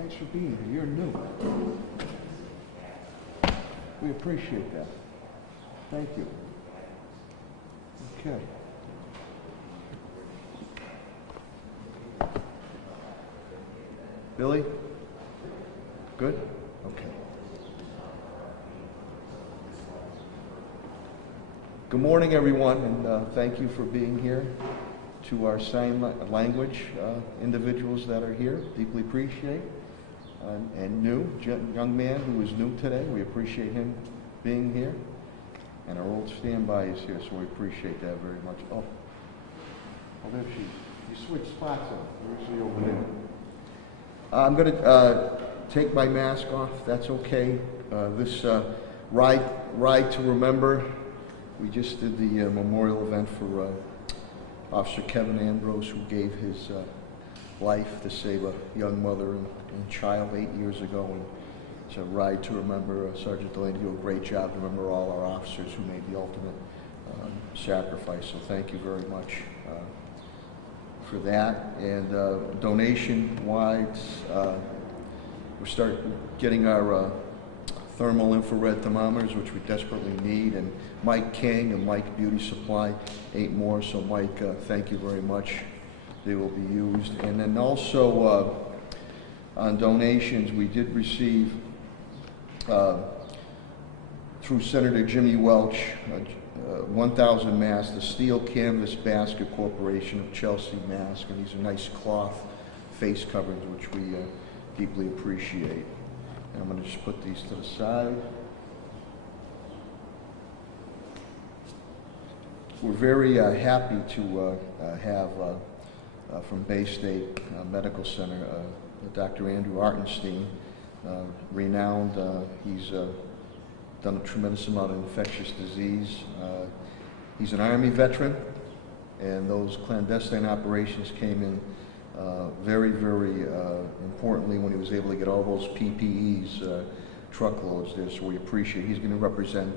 Thanks for being here. You're new. We appreciate that. Thank you. Okay. Billy? Good? Okay. Good morning, everyone, and thank you for being here. To our sign language individuals that are here, deeply appreciate. And new, young man who is new today, we appreciate him being here. And our old standby is here, so we appreciate that very much. Oh, there she is. You switched spots on. You're usually over there. I'm going to take my mask off. That's okay. This ride to remember. We just did the memorial event for Officer Kevin Ambrose, who gave his life to save a young mother and child 8 years ago. And it's a ride to remember. Sergeant Delaney did a great job to remember all our officers who made the ultimate sacrifice. So thank you very much for that. And donation-wise, we're starting getting our thermal infrared thermometers, which we desperately need, and Mike King and Mike Beauty Supply, 8 more. So Mike, thank you very much. They will be used. And then also on donations, we did receive through Senator Jimmy Welch 1,000 masks, the Steel Canvas Basket Corporation of Chelsea, Mass. And these are nice cloth face coverings, which we deeply appreciate. And I'm going to just put these to the side. We're very happy to have from Bay State Medical Center Dr. Andrew Artenstein, renowned. He's done a tremendous amount of infectious disease. He's an Army veteran, and those clandestine operations came in very, very importantly when he was able to get all those PPEs, truckloads there, so we appreciate. He's going to represent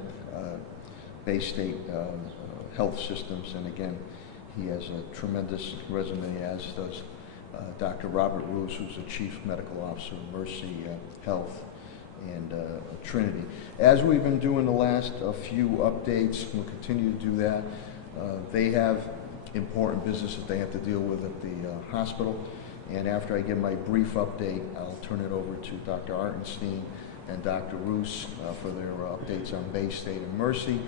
Bay State Health Systems, and again, he has a tremendous resume, as does Dr. Robert Roos, who's the Chief Medical Officer of Mercy Health and Trinity. As we've been doing the last few updates, we'll continue to do that. They have important business that they have to deal with at the hospital. And after I give my brief update, I'll turn it over to Dr. Artenstein and Dr. Roos for their updates on Bay State and Mercy.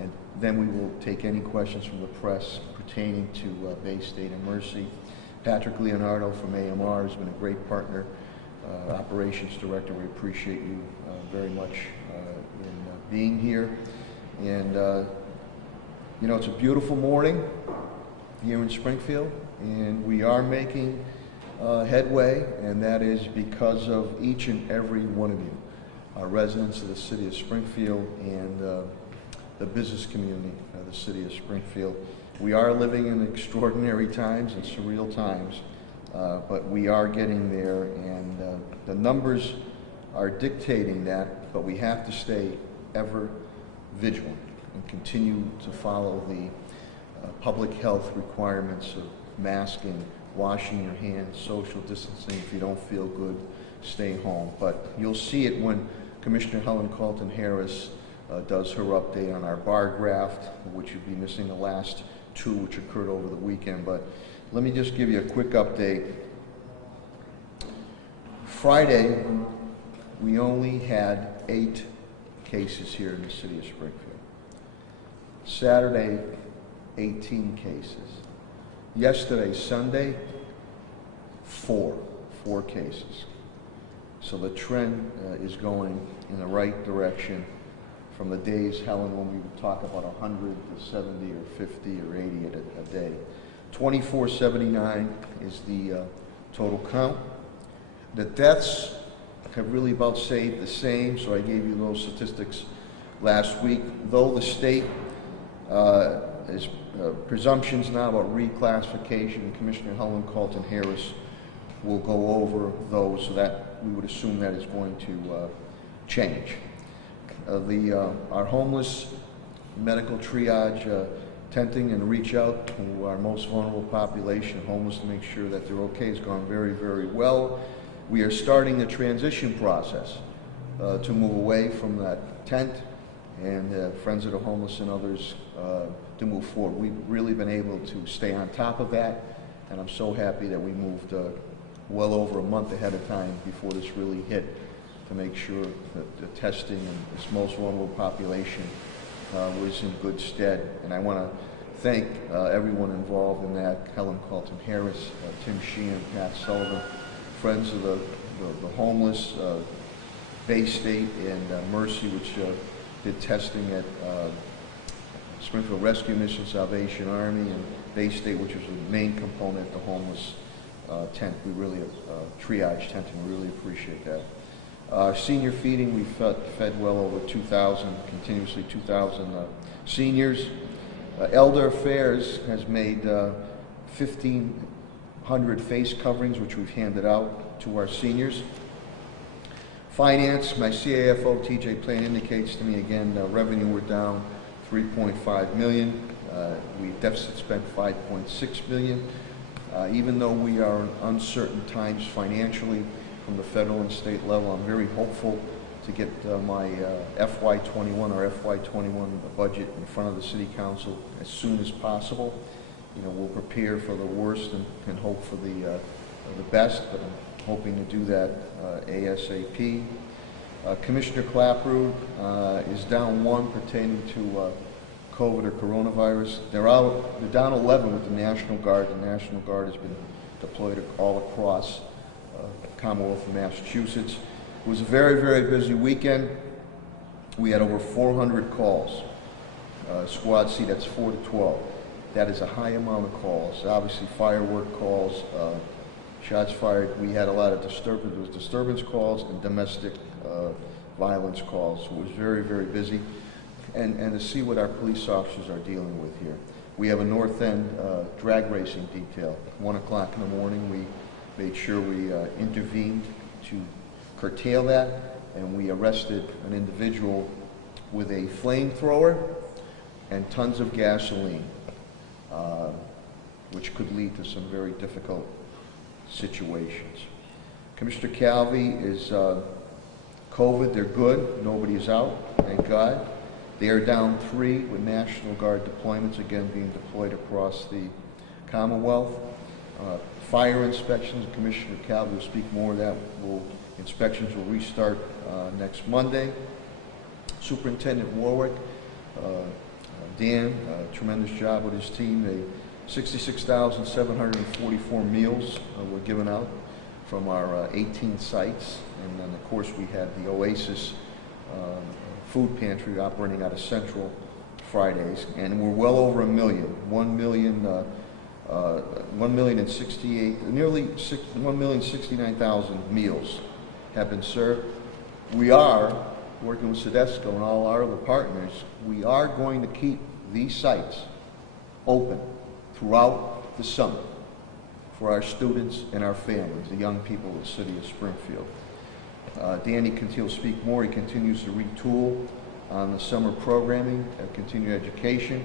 And then we will take any questions from the press pertaining to Bay State and Mercy. Patrick Leonardo from AMR has been a great partner, operations director. We appreciate you very much in being here. And you know, it's a beautiful morning here in Springfield, and we are making headway, and that is because of each and every one of you, our residents of the city of Springfield and the business community of the city of Springfield. We are living in extraordinary times and surreal times, but we are getting there, and the numbers are dictating that, but we have to stay ever vigilant and continue to follow the public health requirements of masking, washing your hands, social distancing. If you don't feel good, stay home. But you'll see it when Commissioner Helen Colton Harris does her update on our bar graft, which you'll be missing the last 2, which occurred over the weekend. But let me just give you a quick update. Friday, we only had 8 cases here in the city of Springfield. Saturday, 18 cases. Yesterday, Sunday, 4 cases. So the trend is going in the right direction from the days, Helen, when we would talk about 100 to 70 or 50 or 80 a day. 2479 is the total count. The deaths have really about stayed the same, so I gave you those statistics last week. Though the state is presumptions now about reclassification, and Commissioner Helen Colton Harris will go over those, so that we would assume that is going to change. Our homeless medical triage tenting and reach out to our most vulnerable population, homeless, to make sure that they're okay, has gone very, very well. we are starting the transition process to move away from that tent, and Friends of the Homeless and others to move forward. We've really been able to stay on top of that, and I'm so happy that we moved well over a month ahead of time before this really hit, to make sure that the testing and this most vulnerable population was in good stead. And I want to thank everyone involved in that: Helen Carlton Harris, Tim Sheehan, Pat Sullivan, Friends of the Homeless, Bay State, and Mercy, which did testing at Springfield Rescue Mission, Salvation Army, and Bay State, which was the main component, the homeless tent. We really triage tent, and we really appreciate that. Senior feeding, we fed well over 2,000, continuously 2,000 seniors. Elder Affairs has made 1,500 face coverings, which we've handed out to our seniors. Finance, my CAFO, TJ Plan, indicates to me again, revenue we're down 3.5 million. We deficit spent 5.6 million. Even though we are in uncertain times financially from the federal and state level, I'm very hopeful to get my FY21 or FY21 budget in front of the City Council as soon as possible. You know, we'll prepare for the worst and hope for the best, but I'm hoping to do that ASAP. Commissioner Clapper is down 1 pertaining to COVID or coronavirus. They're down 11 with the National Guard. The National Guard has been deployed all across the Commonwealth of Massachusetts. It was a very, very busy weekend. We had over 400 calls. Squad C, that's 4 to 12. That is a high amount of calls. Obviously, firework calls, shots fired. We had a lot of disturbance. There was disturbance calls and domestic violence calls. So it was very, very busy. And to see what our police officers are dealing with here. We have a North End drag racing detail. 1 o'clock in the morning, we made sure we intervened to curtail that, and we arrested an individual with a flamethrower and tons of gasoline, which could lead to some very difficult situations. Commissioner Calvi is COVID. They're good. Nobody is out, thank God. They are down 3 with National Guard deployments, again being deployed across the Commonwealth. Fire inspections, Commissioner Calvi will speak more of that. Inspections will restart next Monday. Superintendent Warwick, Dan, tremendous job with his team. 66,744 meals were given out from our 18 sites. And then, of course, we had the Oasis food pantry operating out of Central Fridays. And we're well over 1 million. 1,069,000 meals have been served. We are working with Sedesco and all our other partners. We are going to keep these sites open throughout the summer for our students and our families, the young people of the city of Springfield. Danny will speak more. He continues to retool on the summer programming and continuing education.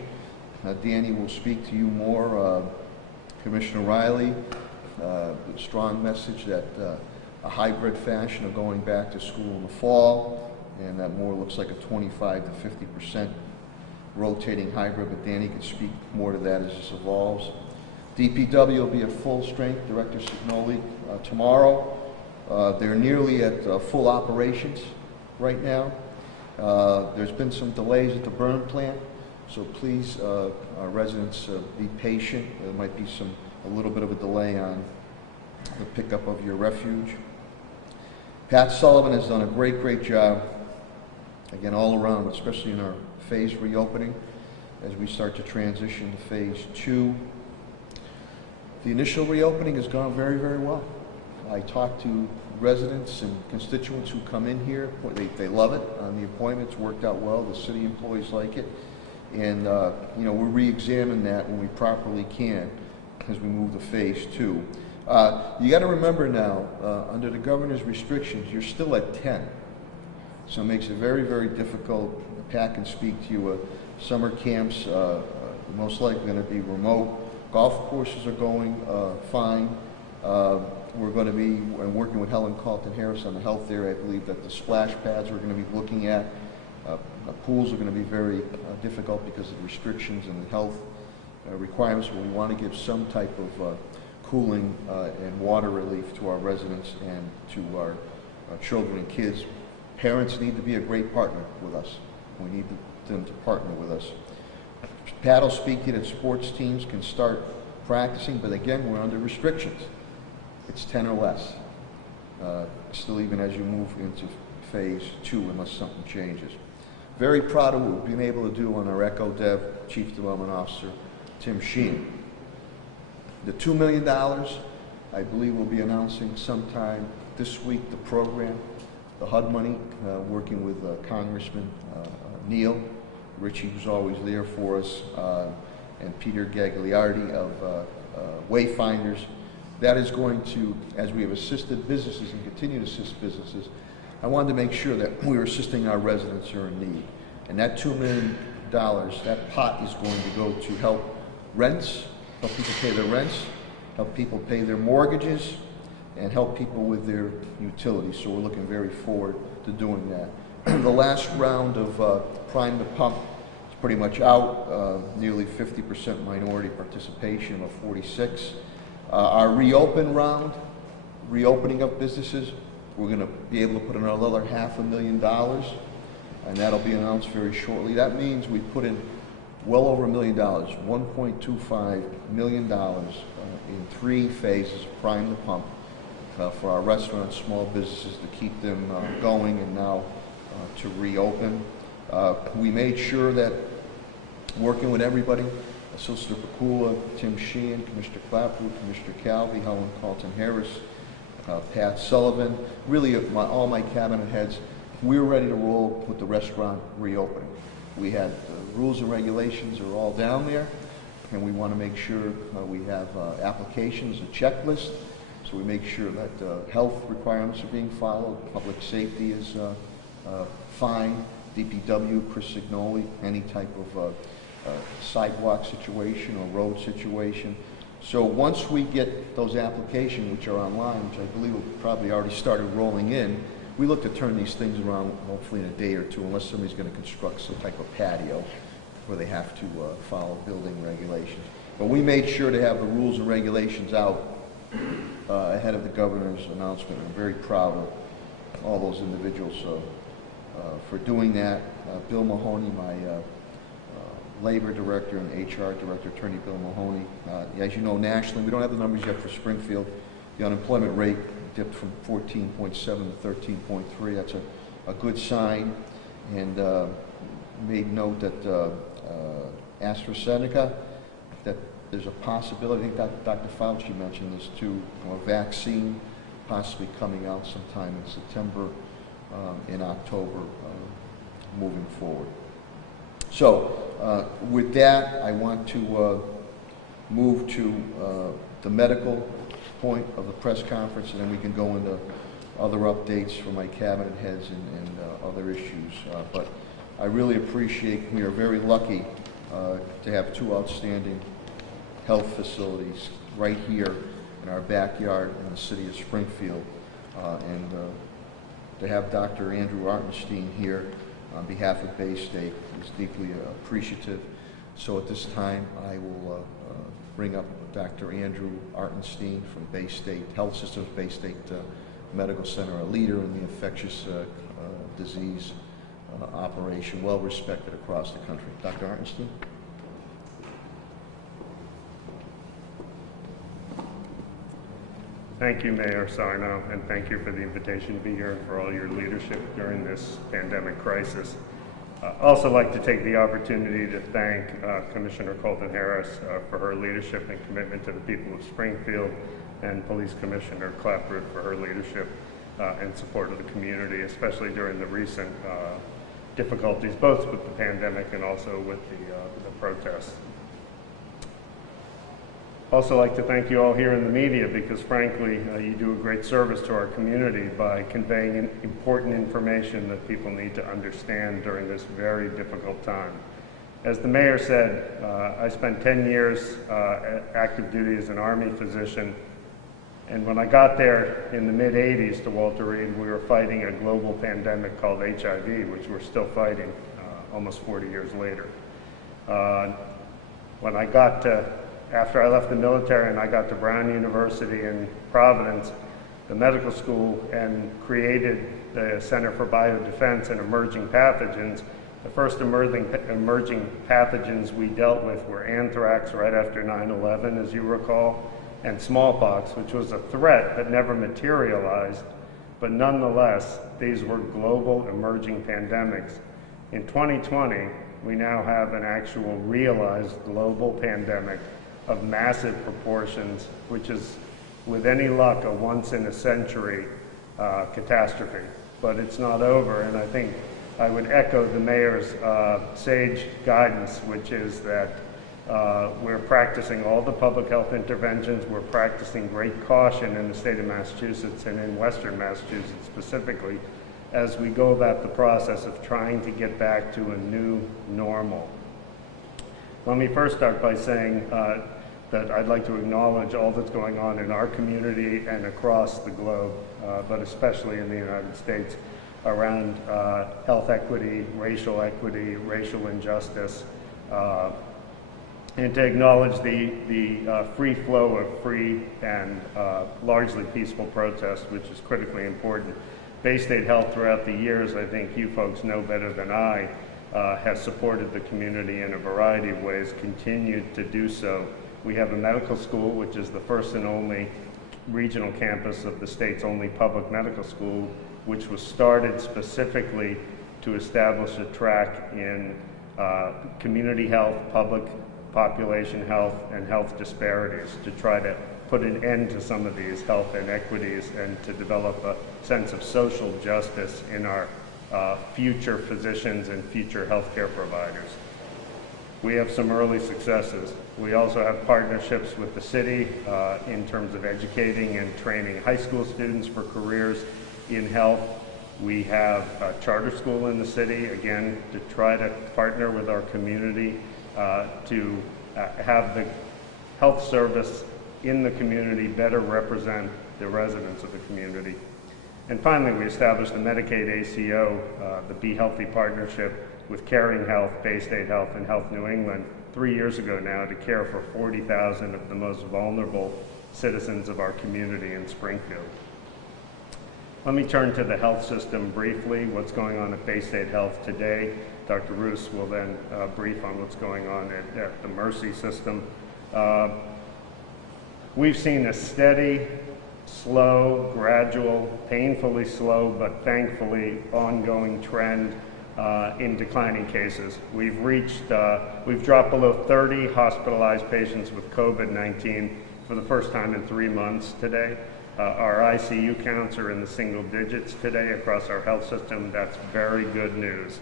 Danny will speak to you more. Commissioner Riley, strong message that a hybrid fashion of going back to school in the fall, and that more looks like a 25 to 50% rotating hybrid, but Danny can speak more to that as this evolves. DPW will be at full strength, Director Signoli, tomorrow. They're nearly at full operations right now. There's been some delays at the burn plant, so please, our residents, be patient. There might be a little bit of a delay on the pickup of your refuge. Pat Sullivan has done a great job, again, all around, especially in our phase reopening as we start to transition to phase 2. The initial reopening has gone very, very well. I talked to residents and constituents who come in here. They love it. The appointments worked out well. The city employees like it. And, we'll re-examine that when we properly can as we move to phase 2. You got to remember now, under the governor's restrictions, you're still at 10. So it makes it very, very difficult. Pat can speak to you. Summer camps most likely going to be remote. Golf courses are going fine. we're going to be working with Helen Carlton Harris on the health area. I believe that the splash pads we're going to be looking at. Pools are going to be very difficult because of the restrictions and the health requirements. But we want to give some type of cooling and water relief to our residents and to our children and kids. Parents need to be a great partner with us. We need them to partner with us. Paddle speaking and sports teams can start practicing, but again, we're under restrictions. It's 10 or less. Still, even as you move into phase 2, unless something changes. Very proud of what we've been able to do on our Echo Dev Chief Development Officer, Tim Sheen. The $2 million, I believe we'll be announcing sometime this week, the program, the HUD money, working with Congressman Neal, Richie, who's always there for us, and Peter Gagliardi of Wayfinders. That is going to, as we have assisted businesses and continue to assist businesses, I wanted to make sure that we were assisting our residents who are in need. And that $2 million, that pot is going to go to help rents, help people pay their rents, help people pay their mortgages, and help people with their utilities. So we're looking very forward to doing that. The last round of Prime the Pump is pretty much out, nearly 50% minority participation of 46. Our reopen round, reopening of businesses, we're going to be able to put in another $500,000, and that'll be announced very shortly. That means we put in well over $1 million, $1.25 million in 3 phases of Prime the Pump for our restaurants, small businesses to keep them going, and now to reopen. We made sure that working with everybody, Solicitor Pakula, Tim Sheehan, Commissioner Clapwood, Commissioner Calvi, Helen Carlton Harris, Pat Sullivan, really all my cabinet heads, we were ready to roll with the restaurant reopening. We had rules and regulations are all down there, and we want to make sure we have applications, a checklist, so we make sure that health requirements are being followed, public safety is fine, DPW, Chris Signoli, any type of sidewalk situation or road situation. So once we get those applications, which are online, which I believe will probably already started rolling in, we look to turn these things around hopefully in a day or two, unless somebody's going to construct some type of patio where they have to follow building regulations. But we made sure to have the rules and regulations out ahead of the governor's announcement. I'm very proud of all those individuals for doing that. Bill Mahoney, my Labor Director and HR Director, Attorney Bill Mahoney. As you know, nationally, we don't have the numbers yet for Springfield. The unemployment rate dipped from 14.7 to 13.3. That's a good sign. And made note that AstraZeneca, that there's a possibility, I think Dr. Fauci mentioned this too, a vaccine possibly coming out sometime in September, in October, moving forward. So with that, I want to move to the medical point of the press conference, and then we can go into other updates from my cabinet heads and other issues. But I really appreciate, we are very lucky to have 2 outstanding health facilities right here in our backyard in the city of Springfield. And to have Dr. Andrew Artenstein here on behalf of Bay State is deeply appreciative. So at this time, I will bring up Dr. Andrew Artenstein from Bay State Health Systems, Bay State Medical Center, a leader in the infectious disease operation, well respected across the country. Dr. Artenstein. Thank you, Mayor Sarno, and thank you for the invitation to be here and for all your leadership during this pandemic crisis. Also like to take the opportunity to thank Commissioner Carlton Harris for her leadership and commitment to the people of Springfield, and Police Commissioner Clapwood for her leadership and support of the community, especially during the recent difficulties, both with the pandemic and also with the protests. Also like to thank you all here in the media, because frankly you do a great service to our community by conveying important information that people need to understand during this very difficult time. As the mayor said, I spent 10 years active duty as an Army physician, And when I got there in the mid-'80s to Walter Reed, we were fighting a global pandemic called HIV, which we're still fighting almost 40 years later. When I got to, after I left the military and I got to Brown University in Providence, the medical school, and created the Center for Biodefense and Emerging Pathogens, the first emerging pathogens we dealt with were anthrax right after 9/11, as you recall, and smallpox, which was a threat but never materialized. But nonetheless, these were global emerging pandemics. In 2020, we now have an actual realized global pandemic of massive proportions, which is, with any luck, a once-in-a-century catastrophe. But it's not over, and I think I would echo the mayor's sage guidance, which is that we're practicing all the public health interventions. We're practicing great caution in the state of Massachusetts and in Western Massachusetts specifically as we go about the process of trying to get back to a new normal. Let me first start by saying that I'd like to acknowledge all that's going on in our community and across the globe, but especially in the United States, around health equity, racial injustice, and to acknowledge the free flow of free and largely peaceful protest, which is critically important. Bay State Health throughout the years, I think you folks know better than I, has supported the community in a variety of ways, continued to do so. We have a medical school, which is the first and only regional campus of the state's only public medical school, which was started specifically to establish a track in community health, public population health, and health disparities to try to put an end to some of these health inequities and to develop a sense of social justice in our future physicians and future healthcare providers. We have some early successes. We also have partnerships with the city in terms of educating and training high school students for careers in health. We have a charter school in the city, again, to try to partner with our community to have the health service in the community better represent the residents of the community. And finally, we established the Medicaid ACO, the Be Healthy partnership with Caring Health, Bay State Health, and Health New England 3 years ago now to care for 40,000 of the most vulnerable citizens of our community in Springfield. Let me turn to the health system briefly, what's going on at Bay State Health today. Dr. Roos will then brief on what's going on at the Mercy system. We've seen a steady, slow, gradual, painfully slow, but thankfully ongoing trend in declining cases. We've dropped below 30 hospitalized patients with COVID-19 for the first time in 3 months today. Our ICU counts are in the single digits today across our health system. That's very good news.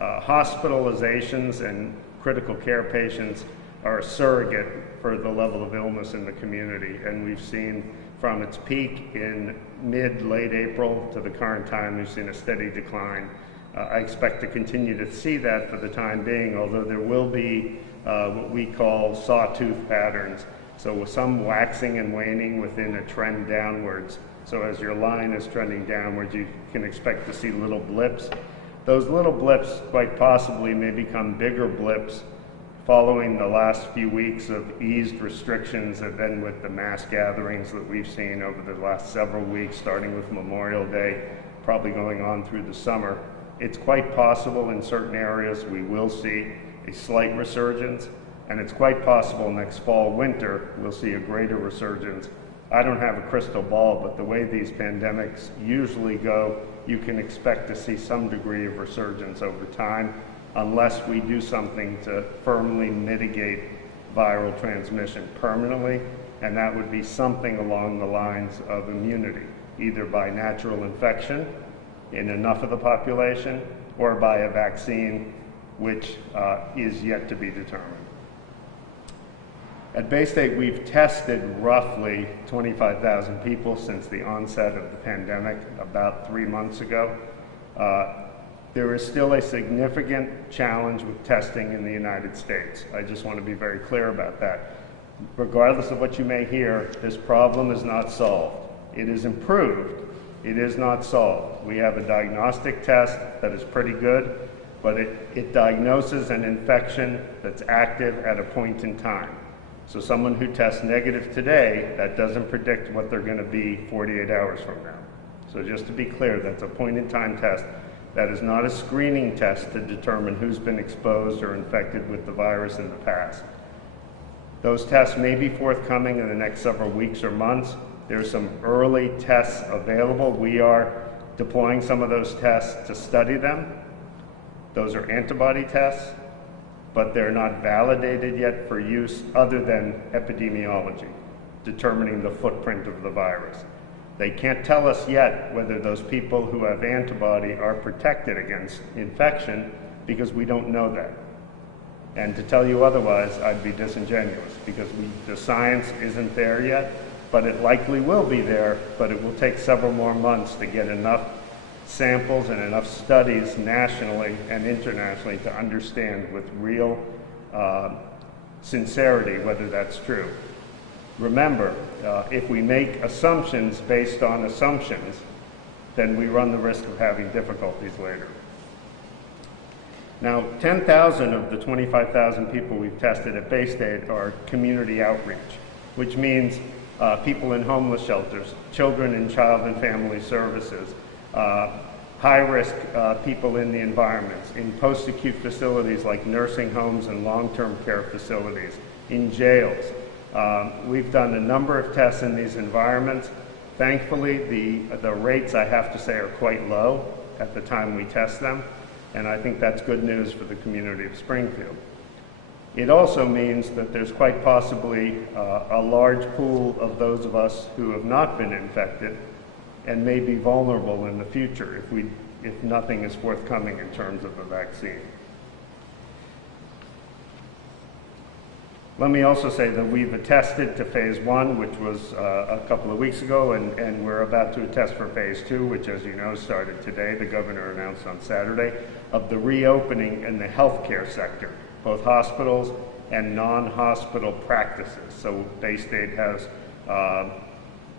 Hospitalizations and critical care patients are a surrogate for the level of illness in the community, and we've seen from its peak in late April to the current time, we've seen a steady decline. I expect to continue to see that for the time being, although there will be what we call sawtooth patterns. So with some waxing and waning within a trend downwards. So as your line is trending downwards, you can expect to see little blips. Those little blips quite possibly may become bigger blips following the last few weeks of eased restrictions and then with the mass gatherings that we've seen over the last several weeks, starting with Memorial Day, probably going on through the summer. It's quite possible in certain areas we will see a slight resurgence, and it's quite possible next fall, winter, we'll see a greater resurgence. I don't have a crystal ball, but the way these pandemics usually go, you can expect to see some degree of resurgence over time, unless we do something to firmly mitigate viral transmission permanently, and that would be something along the lines of immunity, either by natural infection in enough of the population or by a vaccine, which is yet to be determined. At Bay State, we've tested roughly 25,000 people since the onset of the pandemic about 3 months ago. There is still a significant challenge with testing in the United States. I just want to be very clear about that. regardless of what you may hear, this problem is not solved. It is improved. It is not solved. We have a diagnostic test that is pretty good, but it diagnoses an infection that's active at a point in time. So someone who tests negative today, that doesn't predict what they're going to be 48 hours from now. So just to be clear, that's a point in time test. That is not a screening test to determine who's been exposed or infected with the virus in the past. Those tests may be forthcoming in the next several weeks or months. There's some early tests available. We are deploying some of those tests to study them. Those are antibody tests, but they're not validated yet for use other than epidemiology, determining the footprint of the virus. They can't tell us yet whether those people who have antibody are protected against infection because we don't know that. And to tell you otherwise, I'd be disingenuous because the science isn't there yet, but it likely will be there, but it will take several more months to get enough samples and enough studies nationally and internationally to understand with real sincerity whether that's true. Remember, if we make assumptions based on assumptions, then we run the risk of having difficulties later. Now, 10,000 of the 25,000 people we've tested at Bay State are community outreach, which means people in homeless shelters, children in child and family services, high-risk people in the environments, in post-acute facilities like nursing homes and long-term care facilities, in jails. We've done a number of tests in these environments. Thankfully, the rates, I have to say, are quite low at the time we test them, and I think that's good news for the community of Springfield. It also means that there's quite possibly a large pool of those of us who have not been infected and may be vulnerable in the future if nothing is forthcoming in terms of a vaccine. Let me also say that we've attested to phase 1, which was a couple of weeks ago, and we're about to attest for phase 2, which, as you know, started today. The governor announced on Saturday of the reopening in the healthcare sector, both hospitals and non-hospital practices. So Bay State has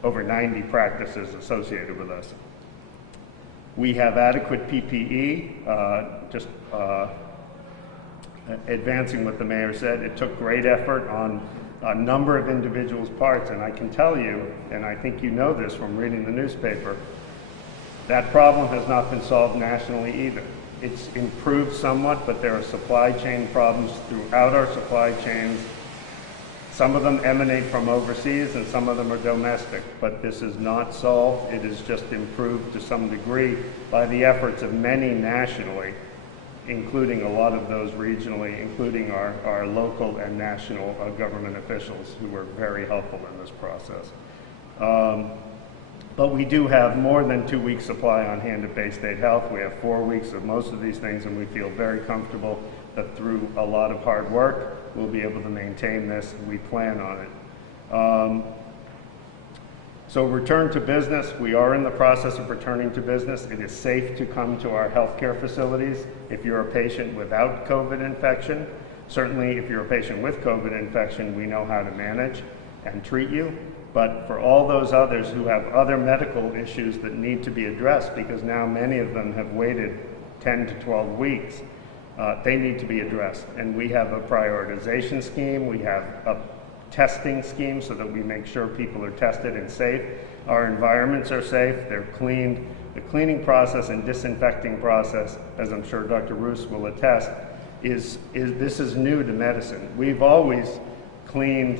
over 90 practices associated with us. We have adequate PPE, advancing what the mayor said. It took great effort on a number of individuals' parts, and I can tell you, and I think you know this from reading the newspaper, that problem has not been solved nationally either. It's improved somewhat, but there are supply chain problems throughout our supply chains. Some of them emanate from overseas and some of them are domestic, but this is not solved. It is just improved to some degree by the efforts of many nationally, including a lot of those regionally, including our local and national government officials who were very helpful in this process. But we do have more than 2 weeks supply on hand at Bay State Health. We have 4 weeks of most of these things, and we feel very comfortable that through a lot of hard work, we'll be able to maintain this, and we plan on it. So return to business. We are in the process of returning to business. It is safe to come to our healthcare facilities if you're a patient without COVID infection. Certainly, if you're a patient with COVID infection, we know how to manage and treat you. But for all those others who have other medical issues that need to be addressed, because now many of them have waited 10 to 12 weeks, they need to be addressed. And we have a prioritization scheme. We have a testing scheme so that we make sure people are tested and safe. Our environments are safe. They're cleaned. The cleaning process and disinfecting process, as I'm sure Dr. Roos will attest, this is new to medicine. We've always cleaned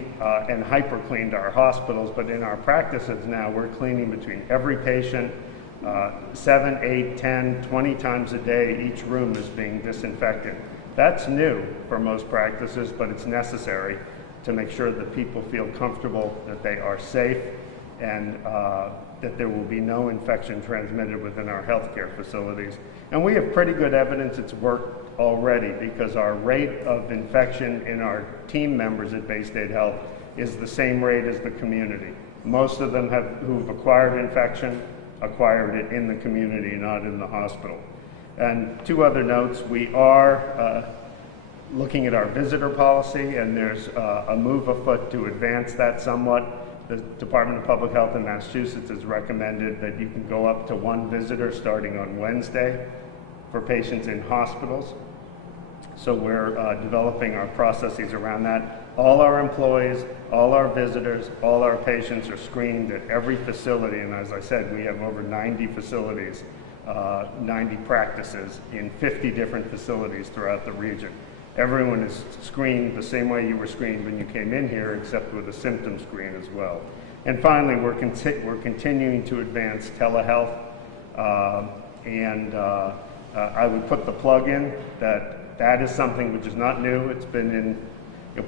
and hyper-cleaned our hospitals, but in our practices now, we're cleaning between every patient, 7, 8, 10, 20 times a day. Each room is being disinfected. That's new for most practices, but it's necessary to make sure that people feel comfortable, that they are safe, and that there will be no infection transmitted within our healthcare facilities. And we have pretty good evidence it's worked already, because our rate of infection in our team members at Bay State Health is the same rate as the community. Most of them who've acquired infection acquired it in the community, not in the hospital. And 2 other notes: we are looking at our visitor policy, and there's a move afoot to advance that somewhat. The Department of Public Health in Massachusetts has recommended that you can go up to 1 visitor starting on Wednesday for patients in hospitals. So we're developing our processes around that. All our employees, all our visitors, all our patients are screened at every facility, and as I said, we have over 90 facilities, 90 practices in 50 different facilities throughout the region. Everyone is screened the same way you were screened when you came in here, except with a symptom screen as well. And finally, we're continuing to advance telehealth, I would put the plug in that is something which is not new. It's been in,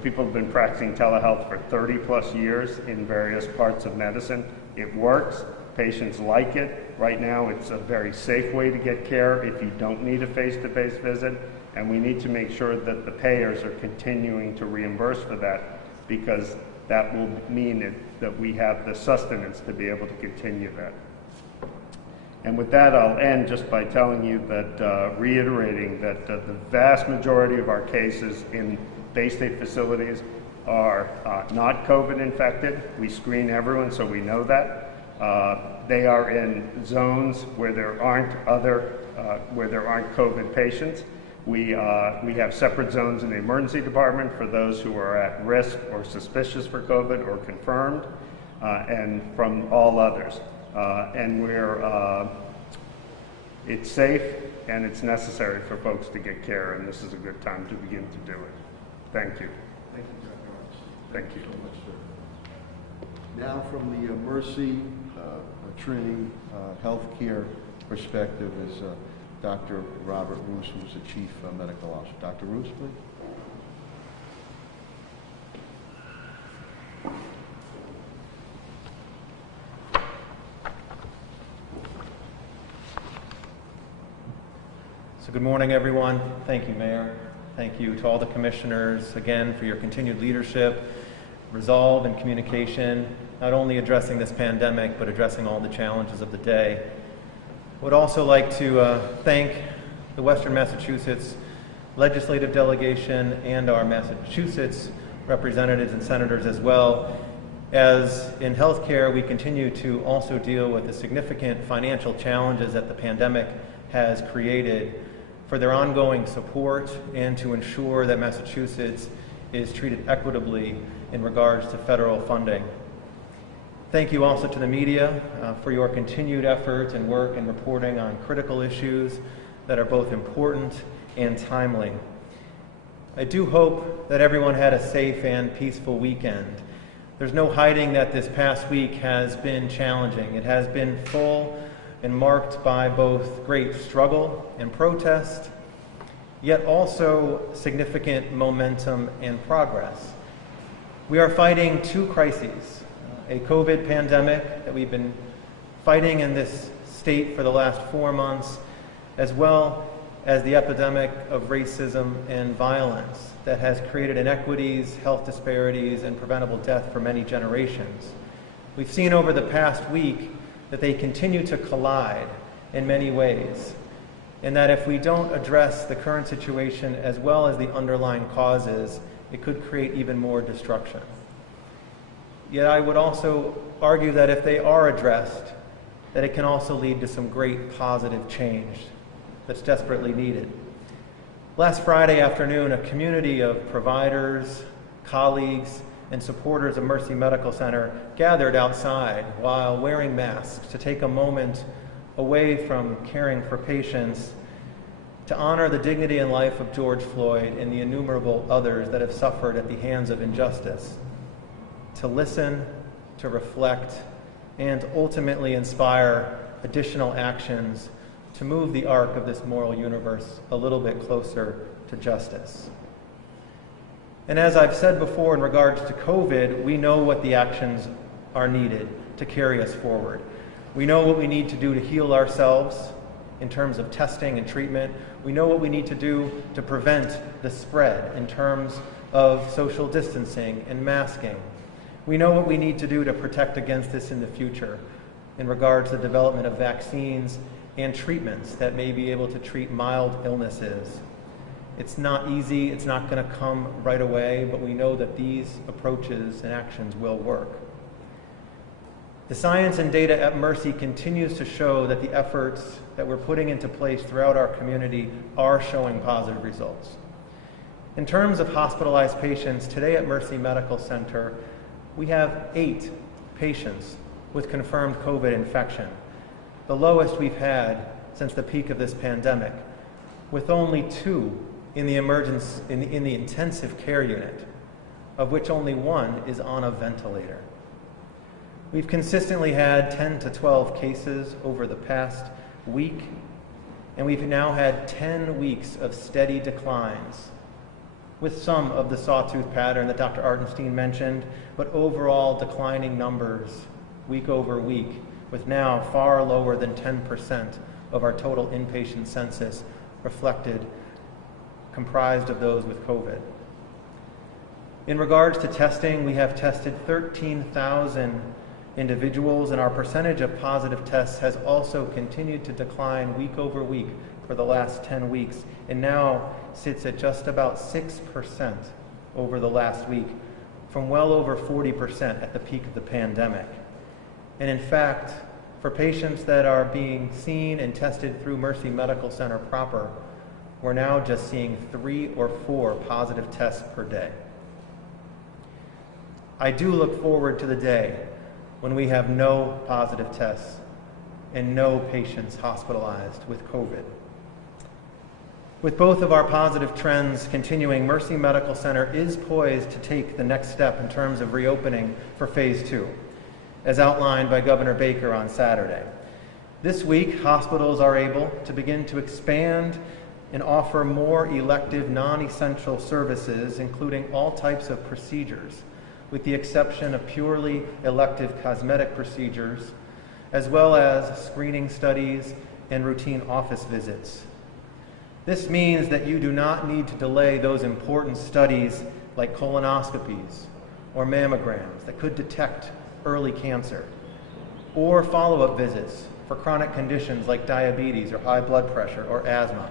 people have been practicing telehealth for 30 plus years in various parts of medicine. It works. Patients like it. Right now, it's a very safe way to get care if you don't need a face-to-face visit. And we need to make sure that the payers are continuing to reimburse for that, because that will mean that we have the sustenance to be able to continue that. And with that, I'll end just by telling you that, reiterating that the vast majority of our cases in Bay State facilities are not COVID infected. We screen everyone, so we know that. They are in zones where there aren't COVID patients. We have separate zones in the emergency department for those who are at risk or suspicious for COVID or confirmed, and from all others. And it's safe and it's necessary for folks to get care, and this is a good time to begin to do it. Thank you. Thank you, Dr. Arnstein. Thank you so much, sir. Now, from the Mercy Trinity Healthcare perspective is Dr. Robert Roos, who's the Chief Medical Officer. Dr. Roos, please. So good morning, everyone. Thank you, Mayor. Thank you to all the commissioners, again, for your continued leadership, resolve, and communication, not only addressing this pandemic, but addressing all the challenges of the day. I would also like to thank the Western Massachusetts legislative delegation and our Massachusetts representatives and senators as well. As in healthcare, we continue to also deal with the significant financial challenges that the pandemic has created, for their ongoing support and to ensure that Massachusetts is treated equitably in regards to federal funding. Thank you also to the media for your continued efforts and work in reporting on critical issues that are both important and timely. I do hope that everyone had a safe and peaceful weekend. There's no hiding that this past week has been challenging. It has been full and marked by both great struggle and protest, yet also significant momentum and progress. We are fighting two crises, a COVID pandemic that we've been fighting in this state for the last 4 months, as well as the epidemic of racism and violence that has created inequities, health disparities, and preventable death for many generations. We've seen over the past week that they continue to collide in many ways, and that if we don't address the current situation as well as the underlying causes, it could create even more destruction. Yet I would also argue that if they are addressed, that it can also lead to some great positive change that's desperately needed. Last Friday afternoon, a community of providers, colleagues, and supporters of Mercy Medical Center gathered outside while wearing masks to take a moment away from caring for patients to honor the dignity and life of George Floyd and the innumerable others that have suffered at the hands of injustice, to listen, to reflect, and ultimately inspire additional actions to move the arc of this moral universe a little bit closer to justice. And as I've said before in regards to COVID, we know what the actions are needed to carry us forward. We know what we need to do to heal ourselves in terms of testing and treatment. We know what we need to do to prevent the spread in terms of social distancing and masking. We know what we need to do to protect against this in the future in regards to the development of vaccines and treatments that may be able to treat mild illnesses. It's not easy, it's not going to come right away, but we know that these approaches and actions will work. The science and data at Mercy continues to show that the efforts that we're putting into place throughout our community are showing positive results. In terms of hospitalized patients, today at Mercy Medical Center, we have 8 patients with confirmed COVID infection, the lowest we've had since the peak of this pandemic, with only 2 in the intensive care unit, of which only 1 is on a ventilator. We've consistently had 10 to 12 cases over the past week, and we've now had 10 weeks of steady declines, with some of the sawtooth pattern that Dr. Artenstein mentioned, but overall declining numbers week over week, with now far lower than 10% of our total inpatient census comprised of those with COVID. In regards to testing, we have tested 13,000 individuals, and our percentage of positive tests has also continued to decline week over week for the last 10 weeks, and now sits at just about 6% over the last week, from well over 40% at the peak of the pandemic. And in fact, for patients that are being seen and tested through Mercy Medical Center proper, we're now just seeing 3 or 4 positive tests per day. I do look forward to the day when we have no positive tests and no patients hospitalized with COVID. With both of our positive trends continuing, Mercy Medical Center is poised to take the next step in terms of reopening for Phase 2, as outlined by Governor Baker on Saturday. This week, hospitals are able to begin to expand and offer more elective, non-essential services, including all types of procedures, with the exception of purely elective cosmetic procedures, as well as screening studies and routine office visits. This means that you do not need to delay those important studies like colonoscopies or mammograms that could detect early cancer, or follow-up visits for chronic conditions like diabetes or high blood pressure or asthma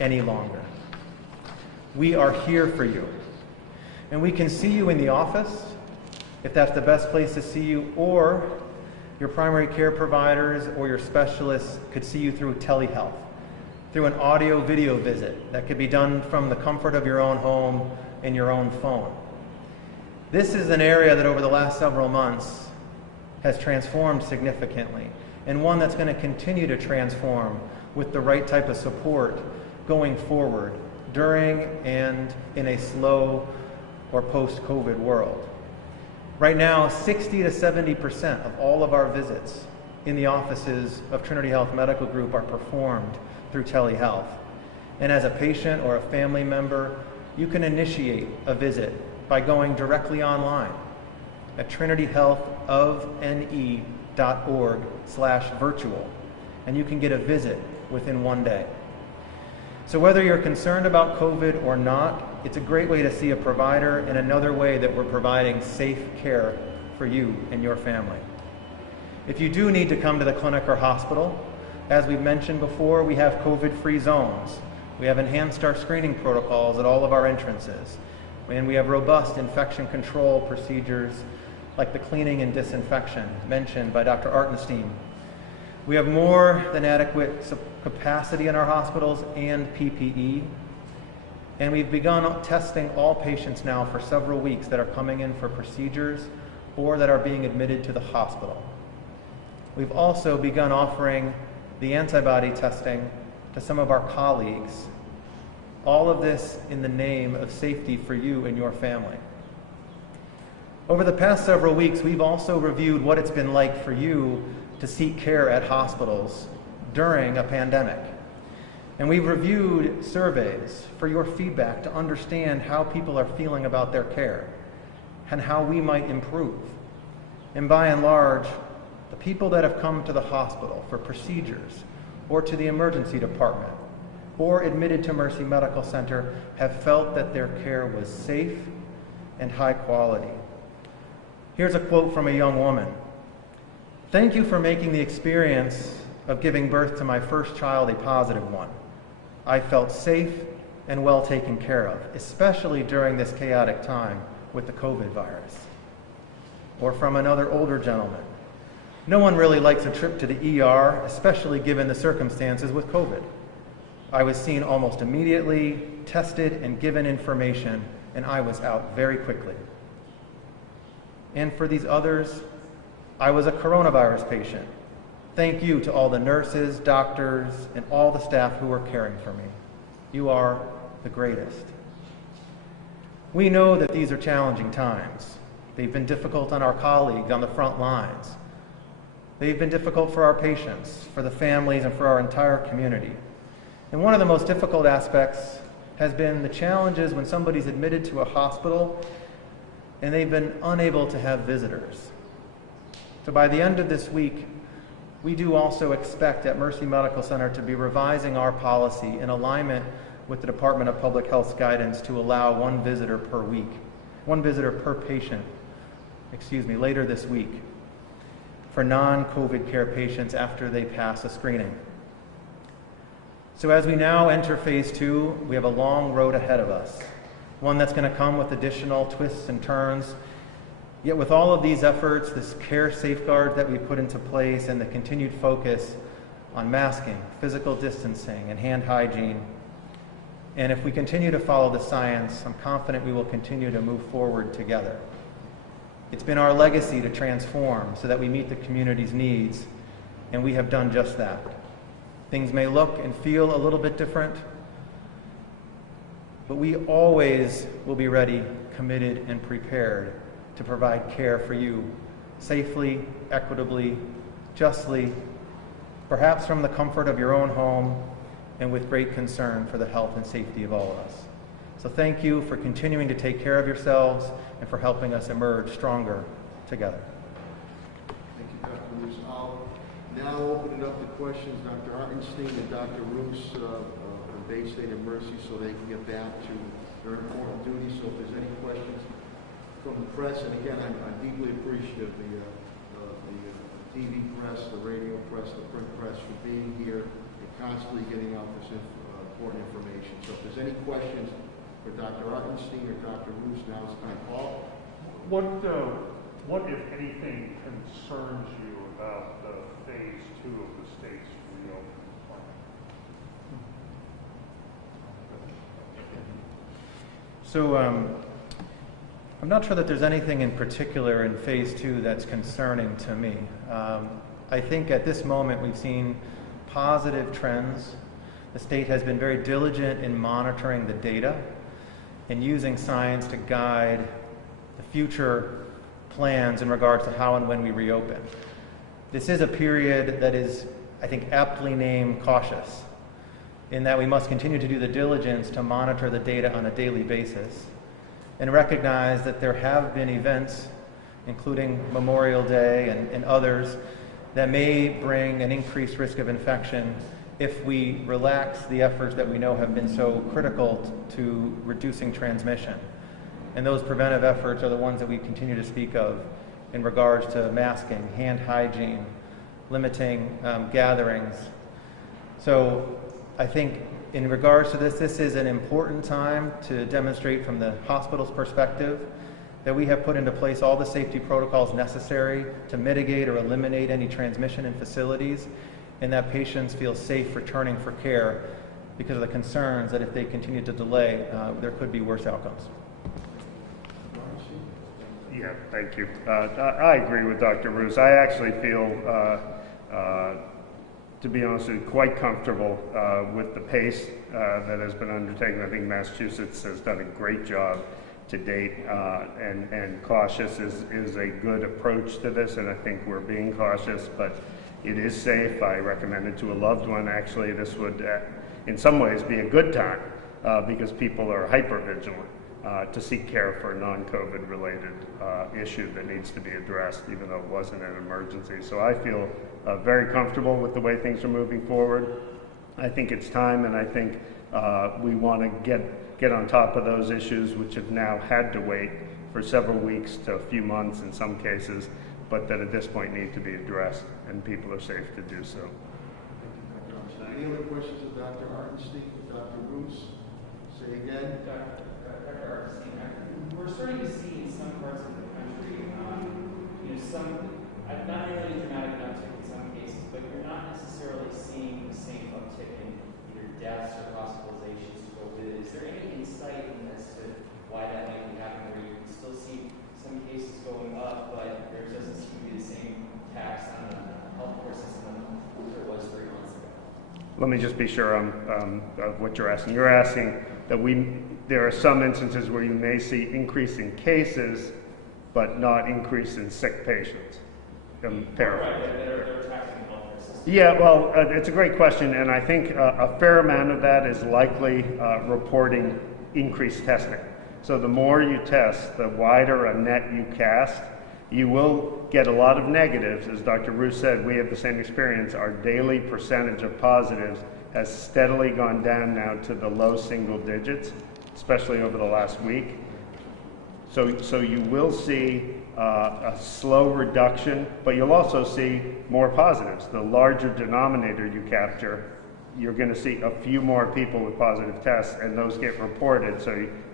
any longer. We are here for you, and we can see you in the office if that's the best place to see you, or your primary care providers or your specialists could see you through telehealth, through an audio-video visit that could be done from the comfort of your own home and your own phone. This is an area that over the last several months has transformed significantly, and one that's going to continue to transform with the right type of support going forward during and in a slow or post-COVID world. Right now, 60 to 70% of all of our visits in the offices of Trinity Health Medical Group are performed through telehealth. And as a patient or a family member, you can initiate a visit by going directly online at trinityhealthofne.org/virtual, and you can get a visit within 1 day. So whether you're concerned about COVID or not, it's a great way to see a provider, and another way that we're providing safe care for you and your family. If you do need to come to the clinic or hospital, as we've mentioned before, we have COVID-free zones. We have enhanced our screening protocols at all of our entrances. And we have robust infection control procedures like the cleaning and disinfection mentioned by Dr. Artenstein. We have more than adequate capacity in our hospitals and PPE. And we've begun testing all patients now for several weeks that are coming in for procedures or that are being admitted to the hospital. We've also begun offering the antibody testing to some of our colleagues. All of this in the name of safety for you and your family. Over the past several weeks, we've also reviewed what it's been like for you to seek care at hospitals during a pandemic. And we've reviewed surveys for your feedback to understand how people are feeling about their care and how we might improve. And by and large, the people that have come to the hospital for procedures or to the emergency department or admitted to Mercy Medical Center have felt that their care was safe and high quality. Here's a quote from a young woman. "Thank you for making the experience of giving birth to my first child a positive one. I felt safe and well taken care of, especially during this chaotic time with the COVID virus. Or from another older gentleman. No one really likes a trip to the ER, especially given the circumstances with COVID. I was seen almost immediately, tested, and given information, and I was out very quickly. And for these others, I was a coronavirus patient. Thank you to all the nurses, doctors, and all the staff who were caring for me. You are the greatest. We know that these are challenging times. They've been difficult on our colleagues on the front lines. They've been difficult for our patients, for the families, and for our entire community. And one of the most difficult aspects has been the challenges when somebody's admitted to a hospital and they've been unable to have visitors. So by the end of this week, we do also expect at Mercy Medical Center to be revising our policy in alignment with the Department of Public Health's guidance to allow one visitor per week, one visitor per patient, later this week for non-COVID care patients after they pass a screening. So as we now enter phase 2, we have a long road ahead of us, one that's going to come with additional twists and turns. Yet with all of these efforts, this care safeguard that we put into place and the continued focus on masking, physical distancing, and hand hygiene, and if we continue to follow the science, I'm confident we will continue to move forward together. It's been our legacy to transform so that we meet the community's needs, and we have done just that. Things may look and feel a little bit different, but we always will be ready, committed, and prepared to provide care for you safely, equitably, justly, perhaps from the comfort of your own home, and with great concern for the health and safety of all of us. So thank you for continuing to take care of yourselves and for helping us emerge stronger together. Thank you, Dr. Roos. I'll now open it up to questions. Dr. Artenstein and Dr. Roos from Bay State and Mercy, so they can get back to their important duties. So if there's any questions from the press, and again, I'm deeply appreciative of the TV press, the radio press, the print press for being here and constantly getting out this important information. So if there's any questions for Dr. Artenstein or Dr. Roos, now is time. Paul? What, if anything, concerns you about the phase 2 of the state's reopening plan? So I'm not sure that there's anything in particular in phase 2 that's concerning to me. I think at this moment we've seen positive trends. The state has been very diligent in monitoring the data and using science to guide the future plans in regards to how and when we reopen. This is a period that is, I think, aptly named cautious, in that we must continue to do the diligence to monitor the data on a daily basis and recognize that there have been events, including Memorial Day and others, that may bring an increased risk of infection if we relax the efforts that we know have been so critical to reducing transmission. And those preventive efforts are the ones that we continue to speak of in regards to masking, hand hygiene, limiting gatherings. So I think in regards to this is an important time to demonstrate from the hospital's perspective that we have put into place all the safety protocols necessary to mitigate or eliminate any transmission in facilities, and that patients feel safe returning for care because of the concerns that if they continue to delay, there could be worse outcomes. Yeah, thank you. I agree with Dr. Roos. I actually feel, to be honest with you, quite comfortable with the pace that has been undertaken. I think Massachusetts has done a great job to date, and cautious is a good approach to this, and I think we're being cautious, but it is safe. I recommend it to a loved one. Actually, this would, in some ways, be a good time because people are hyper-vigilant to seek care for a non-COVID related issue that needs to be addressed, even though it wasn't an emergency. So I feel very comfortable with the way things are moving forward. I think it's time, and I think we want to get on top of those issues which have now had to wait for several weeks to a few months in some cases, but that at this point need to be addressed, and people are safe to do so. Any other questions of Dr. Artenstein, Dr. Roos? Say again? Dr. Arnstein, we're starting to see in some parts of the country, not nearly dramatic uptick in some cases, but you're not necessarily seeing the same uptick in either deaths or hospitalizations to COVID. Is there any insight in as to why that might be happening, where you can still see some cases going up, but there doesn't seem to be the same tax on the healthcare system that there was 3 months ago? Let me just be sure of what you're asking. You're asking that there are some instances where you may see increase in cases, but not increase in sick patients. Paraphrase. Right, that are taxing the healthcare system. Yeah, well, it's a great question, and I think a fair amount of that is likely reporting increased testing. So the more you test, the wider a net you cast. You will get a lot of negatives. As Dr. Roos said, we have the same experience. Our daily percentage of positives has steadily gone down now to the low single digits, especially over the last week. So you will see a slow reduction, but you'll also see more positives. The larger denominator you capture, you're going to see a few more people with positive tests, and those get reported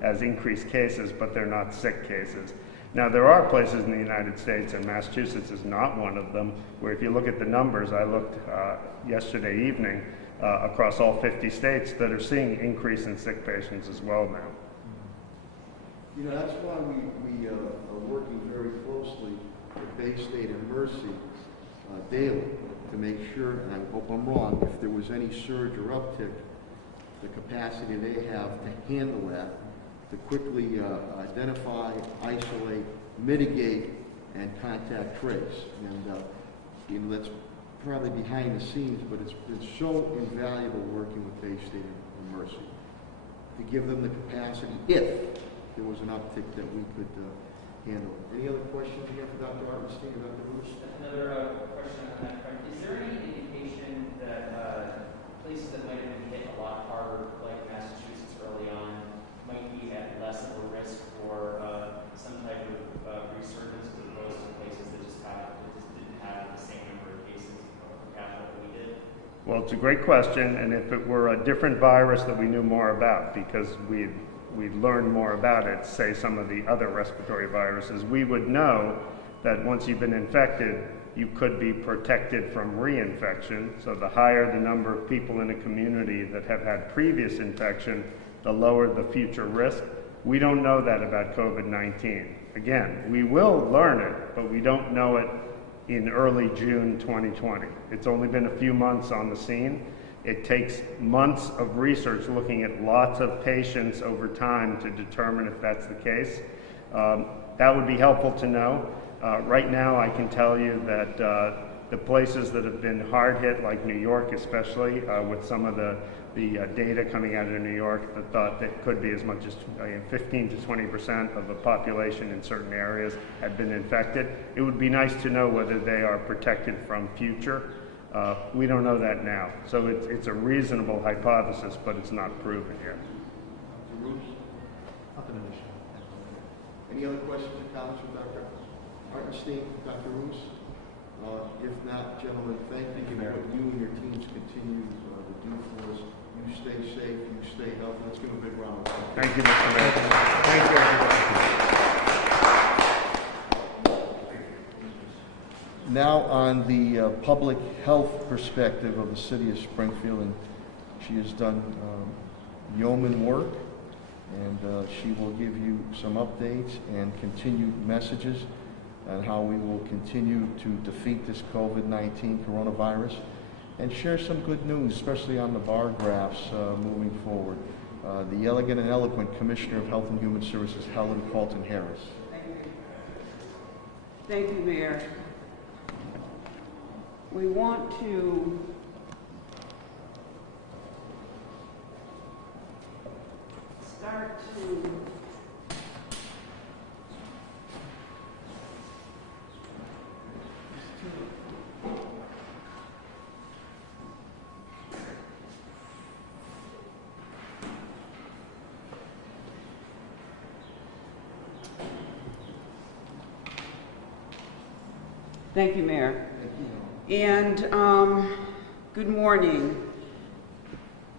as increased cases, but they're not sick cases. Now, there are places in the United States, and Massachusetts is not one of them, where if you look at the numbers, I looked yesterday evening across all 50 states that are seeing increase in sick patients as well now. You know, that's why we are working very closely with Bay State and Mercy daily to make sure, and I hope I'm wrong, if there was any surge or uptick, the capacity they have to handle that, to quickly identify, isolate, mitigate, and contact trace. And that's probably behind the scenes, but it's been so invaluable working with Bay State and Mercy to give them the capacity, if there was an uptick, that we could handle. Any other questions again for Dr. Arnstein or Dr. Roos? Another question on that front. Is there any indication that places that might have been hit a lot harder, like Massachusetts early on, might be at less of a risk for some type of resurgence as opposed to places that just didn't have the same number of cases per capita that we did? Well, it's a great question, and if it were a different virus that we knew more about, because we've learned more about it, say some of the other respiratory viruses, we would know that once you've been infected, you could be protected from reinfection. So the higher the number of people in a community that have had previous infection, the lower the future risk. We don't know that about COVID-19. Again, we will learn it, but we don't know it in early June 2020. It's only been a few months on the scene. It takes months of research looking at lots of patients over time to determine if that's the case. That would be helpful to know. Right now, I can tell you that the places that have been hard hit, like New York especially, with some of the data coming out of New York that thought that could be as much as 15 to 20% of the population in certain areas had been infected. It would be nice to know whether they are protected from future. We don't know that now. So it's a reasonable hypothesis, but it's not proven yet. Dr. Roos? Nothing additional. Any other questions or comments from Dr. Arnstein, Dr. Roos? If not, gentlemen, thank you for what you and your teams continue to do for us. You stay safe, you stay healthy. Let's give a big round of applause. Thank you, Mr. Mayor. Thank you, everybody. Now on the public health perspective of the city of Springfield, and she has done yeoman work, and she will give you some updates and continued messages on how we will continue to defeat this COVID-19 coronavirus, and share some good news, especially on the bar graphs moving forward. The elegant and eloquent Commissioner of Health and Human Services, Helen Colton-Harris. Thank you, Mayor. We want to start to Thank you, Mayor. And good morning.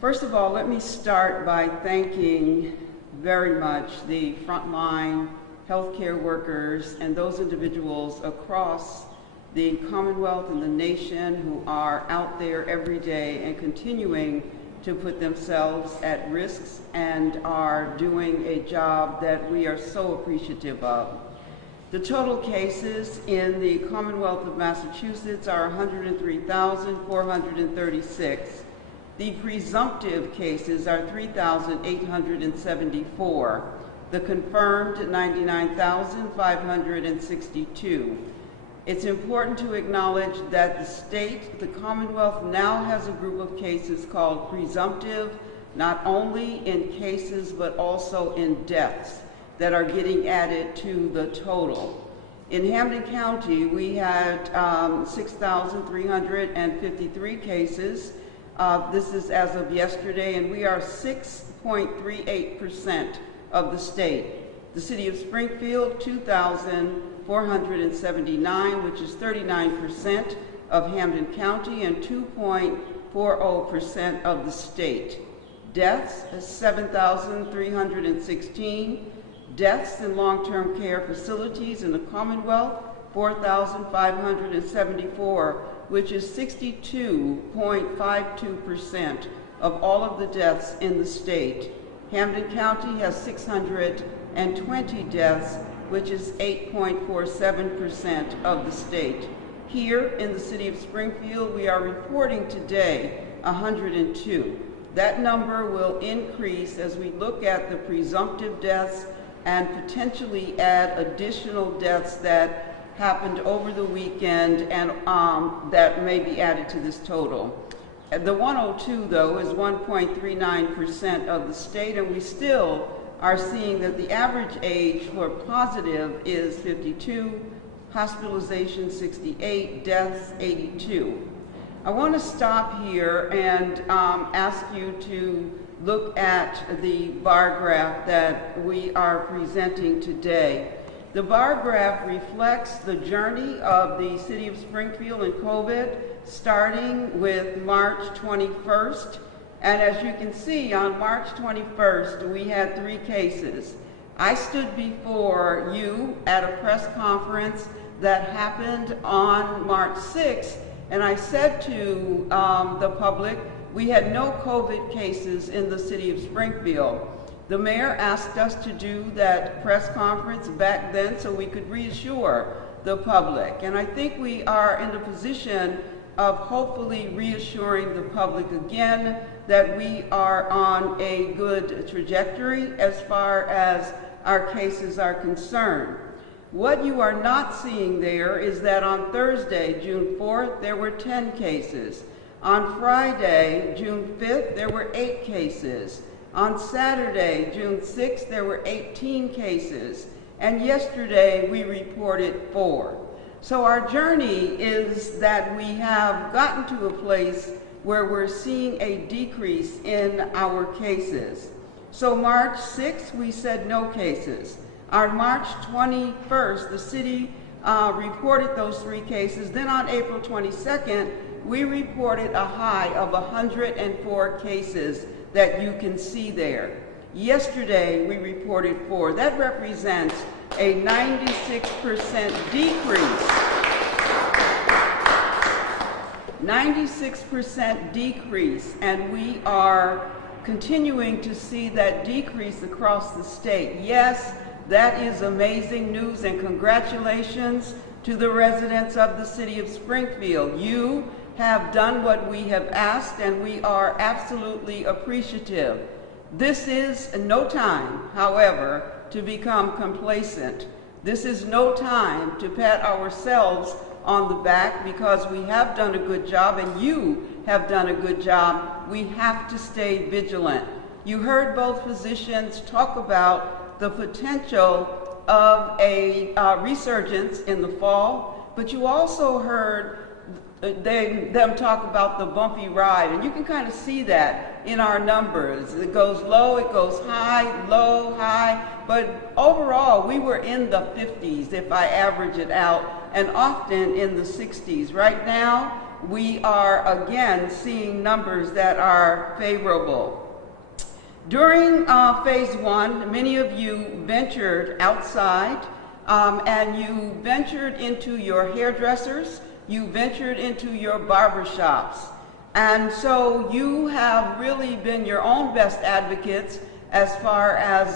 First of all, let me start by thanking very much the frontline healthcare workers and those individuals across the Commonwealth and the nation who are out there every day and continuing to put themselves at risk and are doing a job that we are so appreciative of. The total cases in the Commonwealth of Massachusetts are 103,436. The presumptive cases are 3,874. The confirmed, 99,562. It's important to acknowledge that the state, the Commonwealth, now has a group of cases called presumptive, not only in cases but also in deaths that are getting added to the total. In Hampden County, we had 6,353 cases. This is as of yesterday, and we are 6.38% of the state. The city of Springfield, 2,479, which is 39% of Hampden County and 2.40% of the state. Deaths, 7,316. Deaths in long-term care facilities in the Commonwealth, 4,574, which is 62.52% of all of the deaths in the state. Hampden County has 620 deaths, which is 8.47% of the state. Here in the city of Springfield, we are reporting today 102. That number will increase as we look at the presumptive deaths and potentially add additional deaths that happened over the weekend and that may be added to this total. The 102, though, is 1.39% of the state, and we still are seeing that the average age for positive is 52, hospitalization 68, deaths 82. I want to stop here and ask you to look at the bar graph that we are presenting today. The bar graph reflects the journey of the city of Springfield and COVID, starting with March 21st. And as you can see, on March 21st, we had 3 cases. I stood before you at a press conference that happened on March 6th, and I said to the public, we had no COVID cases in the city of Springfield. The mayor asked us to do that press conference back then so we could reassure the public. And I think we are in the position of hopefully reassuring the public again that we are on a good trajectory as far as our cases are concerned. What you are not seeing there is that on Thursday, June 4th, there were 10 cases. On Friday, June 5th, there were 8 cases. On Saturday, June 6th, there were 18 cases. And yesterday, we reported 4. So our journey is that we have gotten to a place where we're seeing a decrease in our cases. So March 6th, we said no cases. On March 21st, the city reported those 3 cases. Then on April 22nd, we reported a high of 104 cases that you can see there. Yesterday, we reported 4. That represents a 96% decrease. 96% decrease, and we are continuing to see that decrease across the state. Yes, that is amazing news, and congratulations to the residents of the city of Springfield. You have done what we have asked, and we are absolutely appreciative. This is no time, however, to become complacent. This is no time to pat ourselves on the back because we have done a good job and you have done a good job. We have to stay vigilant. You heard both physicians talk about the potential of a resurgence in the fall, but you also heard them talk about the bumpy ride, and you can kind of see that in our numbers. It goes low, it goes high, low, high, but overall we were in the 50s if I average it out, and often in the 60s. Right now we are again seeing numbers that are favorable. During phase one, many of you ventured outside and you ventured into your hairdressers, you ventured into your barbershops. And so you have really been your own best advocates as far as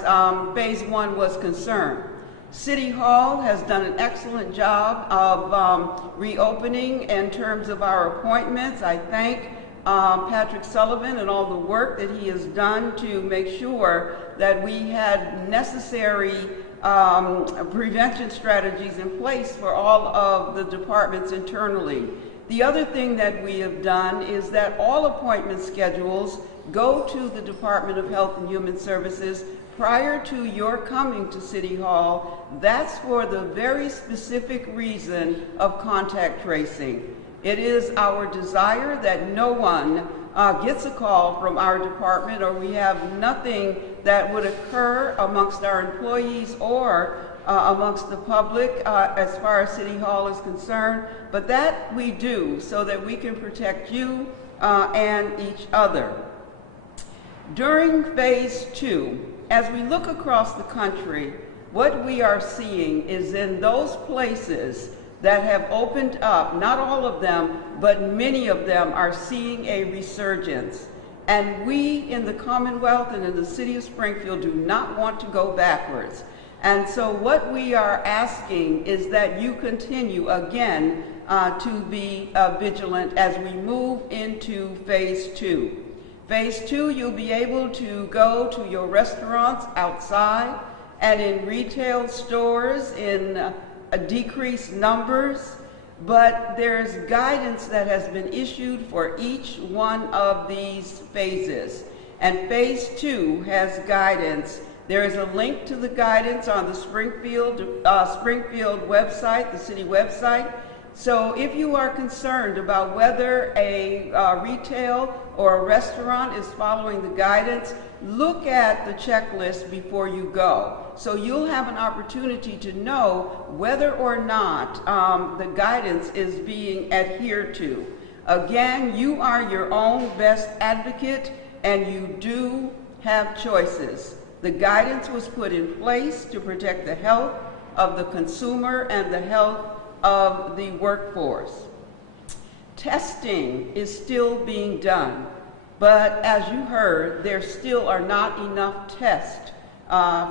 phase one was concerned. City Hall has done an excellent job of reopening in terms of our appointments. I thank Patrick Sullivan and all the work that he has done to make sure that we had necessary prevention strategies in place for all of the departments internally. The other thing that we have done is that all appointment schedules go to the Department of Health and Human Services prior to your coming to City Hall. That's for the very specific reason of contact tracing. It is our desire that no one gets a call from our department, or we have nothing that would occur amongst our employees or amongst the public as far as City Hall is concerned, but that we do so that we can protect you and each other. During phase two, as we look across the country, what we are seeing is in those places that have opened up, not all of them, but many of them are seeing a resurgence. And we in the Commonwealth and in the city of Springfield do not want to go backwards. And so what we are asking is that you continue again to be vigilant as we move into phase two. Phase two, you'll be able to go to your restaurants outside and in retail stores in decreased numbers, but there's guidance that has been issued for each one of these phases. And phase two has guidance. There is a link to the guidance on the Springfield website, the city website. So if you are concerned about whether a retail or a restaurant is following the guidance, look at the checklist before you go. So you'll have an opportunity to know whether or not the guidance is being adhered to. Again, you are your own best advocate and you do have choices. The guidance was put in place to protect the health of the consumer and the health of the workforce. Testing is still being done, but as you heard, there still are not enough tests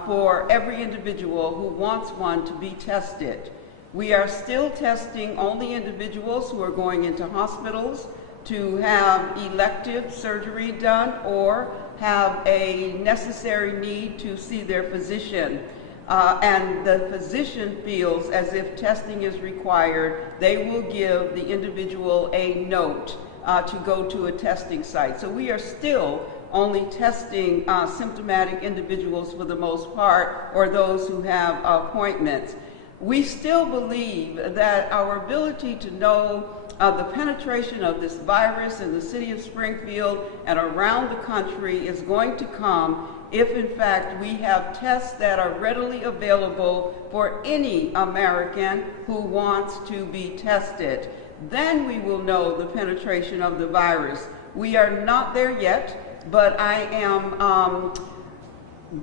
for every individual who wants one to be tested. We are still testing only individuals who are going into hospitals to have elective surgery done or have a necessary need to see their physician. And the physician feels as if testing is required, they will give the individual a note to go to a testing site. So we are still only testing symptomatic individuals for the most part, or those who have appointments. We still believe that our ability to know the penetration of this virus in the city of Springfield and around the country is going to come if in fact we have tests that are readily available for any American who wants to be tested. Then we will know the penetration of the virus. We are not there yet, but I am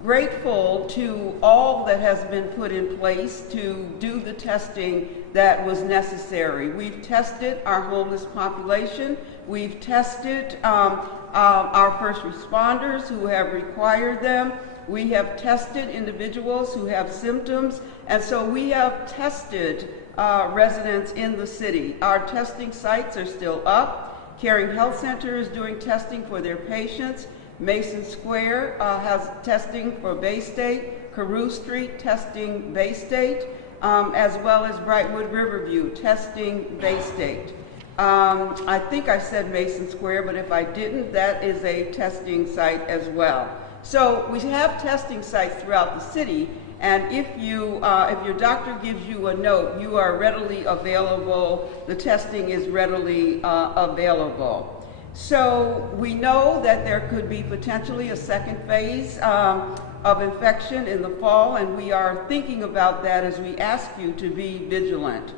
grateful to all that has been put in place to do the testing that was necessary. We've tested our homeless population. We've tested our first responders who have required them. We have tested individuals who have symptoms, and so we have tested residents in the city. Our testing sites are still up. Caring Health Center is doing testing for their patients. Mason Square has testing for Bay State. Carew Street testing Bay State, as well as Brightwood Riverview testing Bay State. I think I said Mason Square, but if I didn't, that is a testing site as well. So we have testing sites throughout the city, and if your doctor gives you a note, you are readily available. The testing is readily available. So we know that there could be potentially a second phase of infection in the fall, and we are thinking about that as we ask you to be vigilant.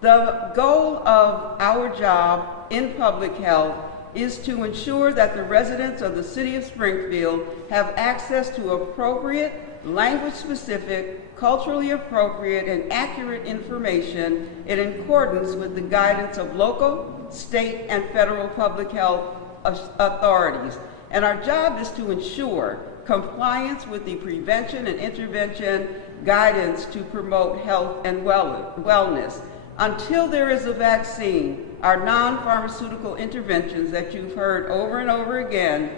The goal of our job in public health is to ensure that the residents of the City of Springfield have access to appropriate, language-specific, culturally appropriate, and accurate information in accordance with the guidance of local, state, and federal public health authorities. And our job is to ensure compliance with the prevention and intervention guidance to promote health and wellness. Until there is a vaccine, our non-pharmaceutical interventions that you've heard over and over again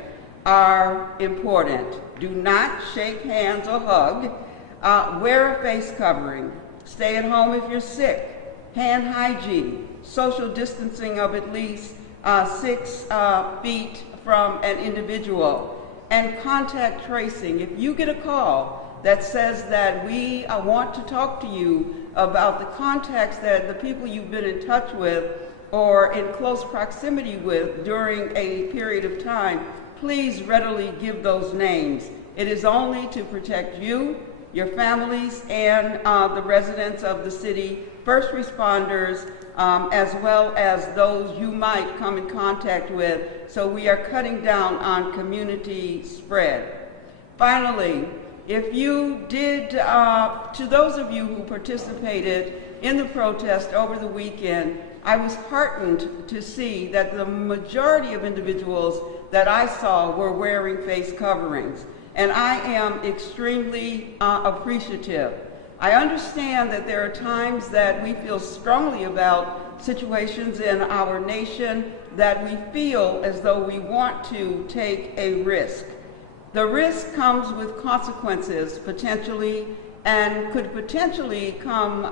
are important. Do not shake hands or hug. Wear a face covering. Stay at home if you're sick. Hand hygiene. Social distancing of at least 6 feet from an individual. And contact tracing. If you get a call that says that we want to talk to you about the contacts that the people you've been in touch with or in close proximity with during a period of time, please readily give those names. It is only to protect you, your families, and the residents of the city, first responders, as well as those you might come in contact with. So we are cutting down on community spread. Finally, if you did, to those of you who participated in the protest over the weekend, I was heartened to see that the majority of individuals that I saw were wearing face coverings. And I am extremely appreciative. I understand that there are times that we feel strongly about situations in our nation that we feel as though we want to take a risk. The risk comes with consequences potentially and could potentially come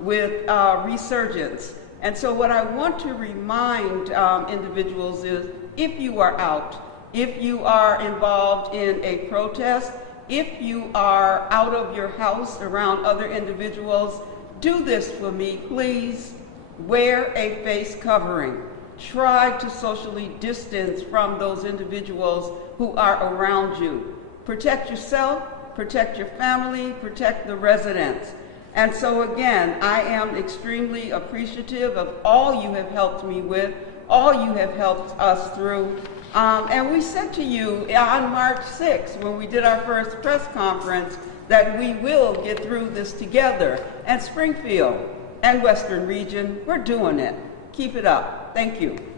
with resurgence. And so what I want to remind individuals is if you are out, if you are involved in a protest, if you are out of your house around other individuals, do this for me, please. Wear a face covering. Try to socially distance from those individuals who are around you. Protect yourself, protect your family, protect the residents. And so again, I am extremely appreciative of all you have helped me with, all you have helped us through. And we said to you on March 6th, when we did our first press conference, that we will get through this together. And Springfield and Western Region, we're doing it. Keep it up. Thank you. Did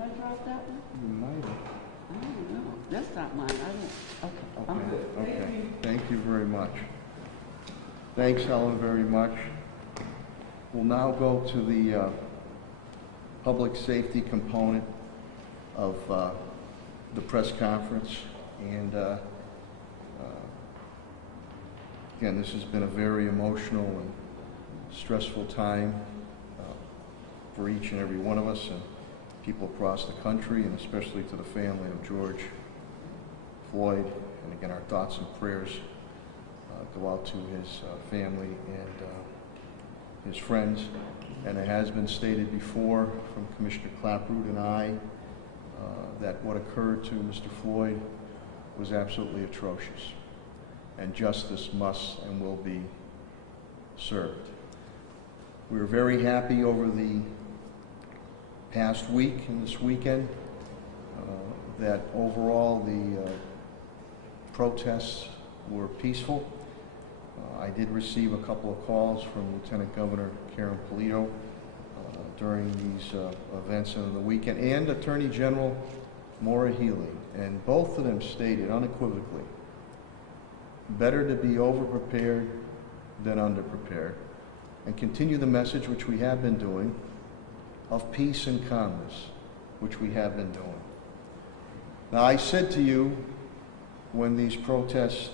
I drop that one? You might have. I don't know. That's not mine. I don't. Okay. I'm good. Okay. Thank you very much. Thanks, Helen, very much. We'll now go to the public safety component of the press conference. And again, this has been a very emotional and stressful time for each and every one of us and people across the country, and especially to the family of George Floyd. And again, our thoughts and prayers go out to his family and his friends. And it has been stated before from Commissioner Claproot and I that what occurred to Mr. Floyd was absolutely atrocious, and justice must and will be served. We were very happy over the past week and this weekend that overall the protests were peaceful. I did receive a couple of calls from Lieutenant Governor Karen Polito during these events on the weekend, and Attorney General Maura Healey, and both of them stated unequivocally, better to be overprepared than underprepared, and continue the message which we have been doing of peace and calmness, which we have been doing. Now, I said to you when these protests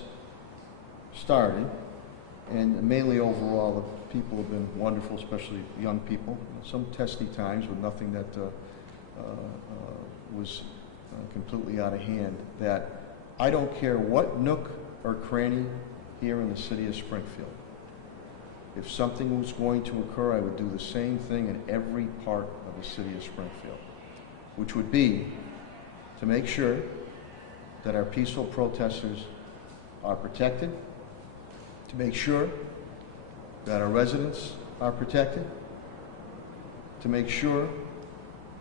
started, and mainly overall, the people have been wonderful, especially young people. Some testy times with nothing that was completely out of hand, that I don't care what nook or cranny here in the city of Springfield. If something was going to occur, I would do the same thing in every part of the city of Springfield, which would be to make sure that our peaceful protesters are protected, to make sure that our residents are protected, to make sure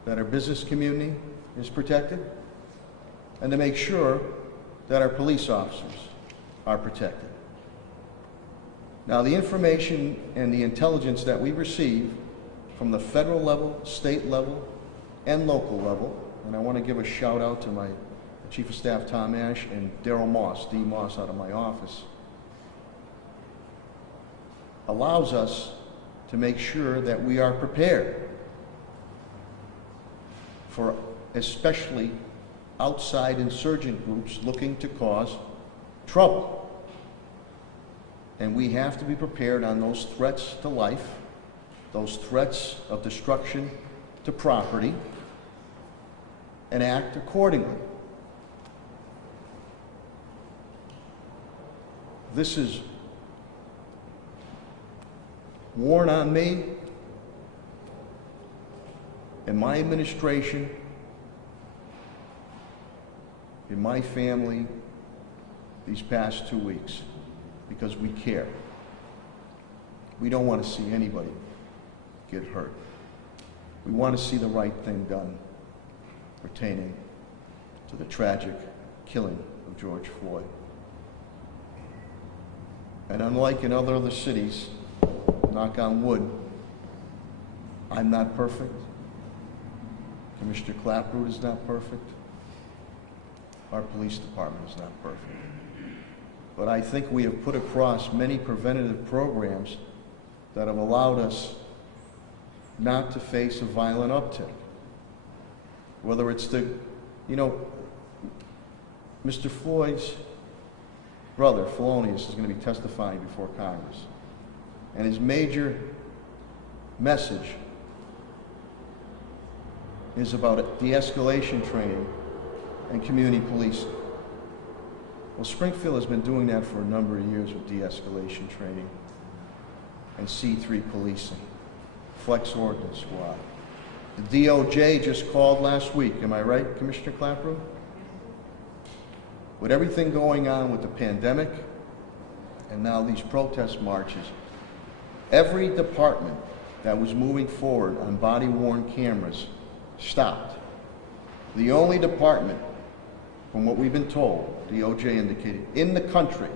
that our business community is protected, and to make sure that our police officers are protected. Now, the information and the intelligence that we receive from the federal level, state level, and local level, and I want to give a shout out to my Chief of Staff Tom Ash and Darrell Moss, D. Moss out of my office, allows us to make sure that we are prepared for especially outside insurgent groups looking to cause trouble. And we have to be prepared on those threats to life, those threats of destruction to property, and act accordingly. This is worn on me and my administration, in my family, these past 2 weeks, because we care. We don't want to see anybody get hurt. We want to see the right thing done pertaining to the tragic killing of George Floyd. And unlike in other cities, knock on wood, I'm not perfect. Commissioner Clapprood is not perfect. Our police department is not perfect. But I think we have put across many preventative programs that have allowed us not to face a violent uptick. Whether it's the, Mr. Floyd's brother, Felonius, is going to be testifying before Congress. And his major message is about de-escalation training and community policing. Well, Springfield has been doing that for a number of years with de-escalation training and C3 policing, Flex Ordnance Squad. The DOJ just called last week, am I right, Commissioner Clapprood? With everything going on with the pandemic and now these protest marches, every department that was moving forward on body-worn cameras stopped. The only department, from what we've been told, DOJ indicated, in the country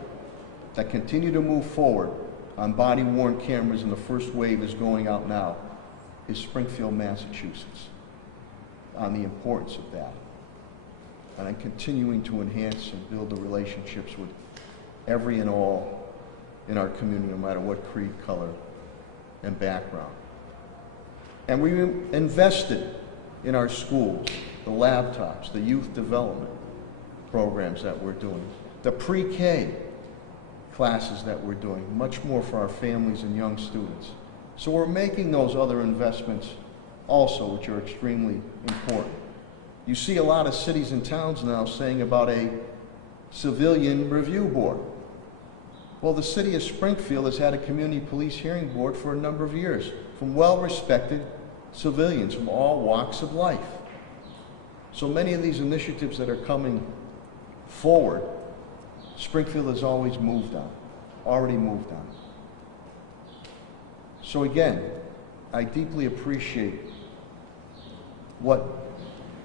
that continue to move forward on body-worn cameras, and the first wave is going out now, is Springfield, Massachusetts, on the importance of that. And I'm continuing to enhance and build the relationships with every and all in our community, no matter what creed, color, and background. And we invested in our schools, the laptops, the youth development programs that we're doing, the pre-K classes that we're doing, much more for our families and young students. So we're making those other investments also, which are extremely important. You see a lot of cities and towns now saying about a civilian review board. Well, the city of Springfield has had a community police hearing board for a number of years from well-respected civilians from all walks of life. So many of these initiatives that are coming forward, Springfield has always moved on, already moved on. So again, I deeply appreciate what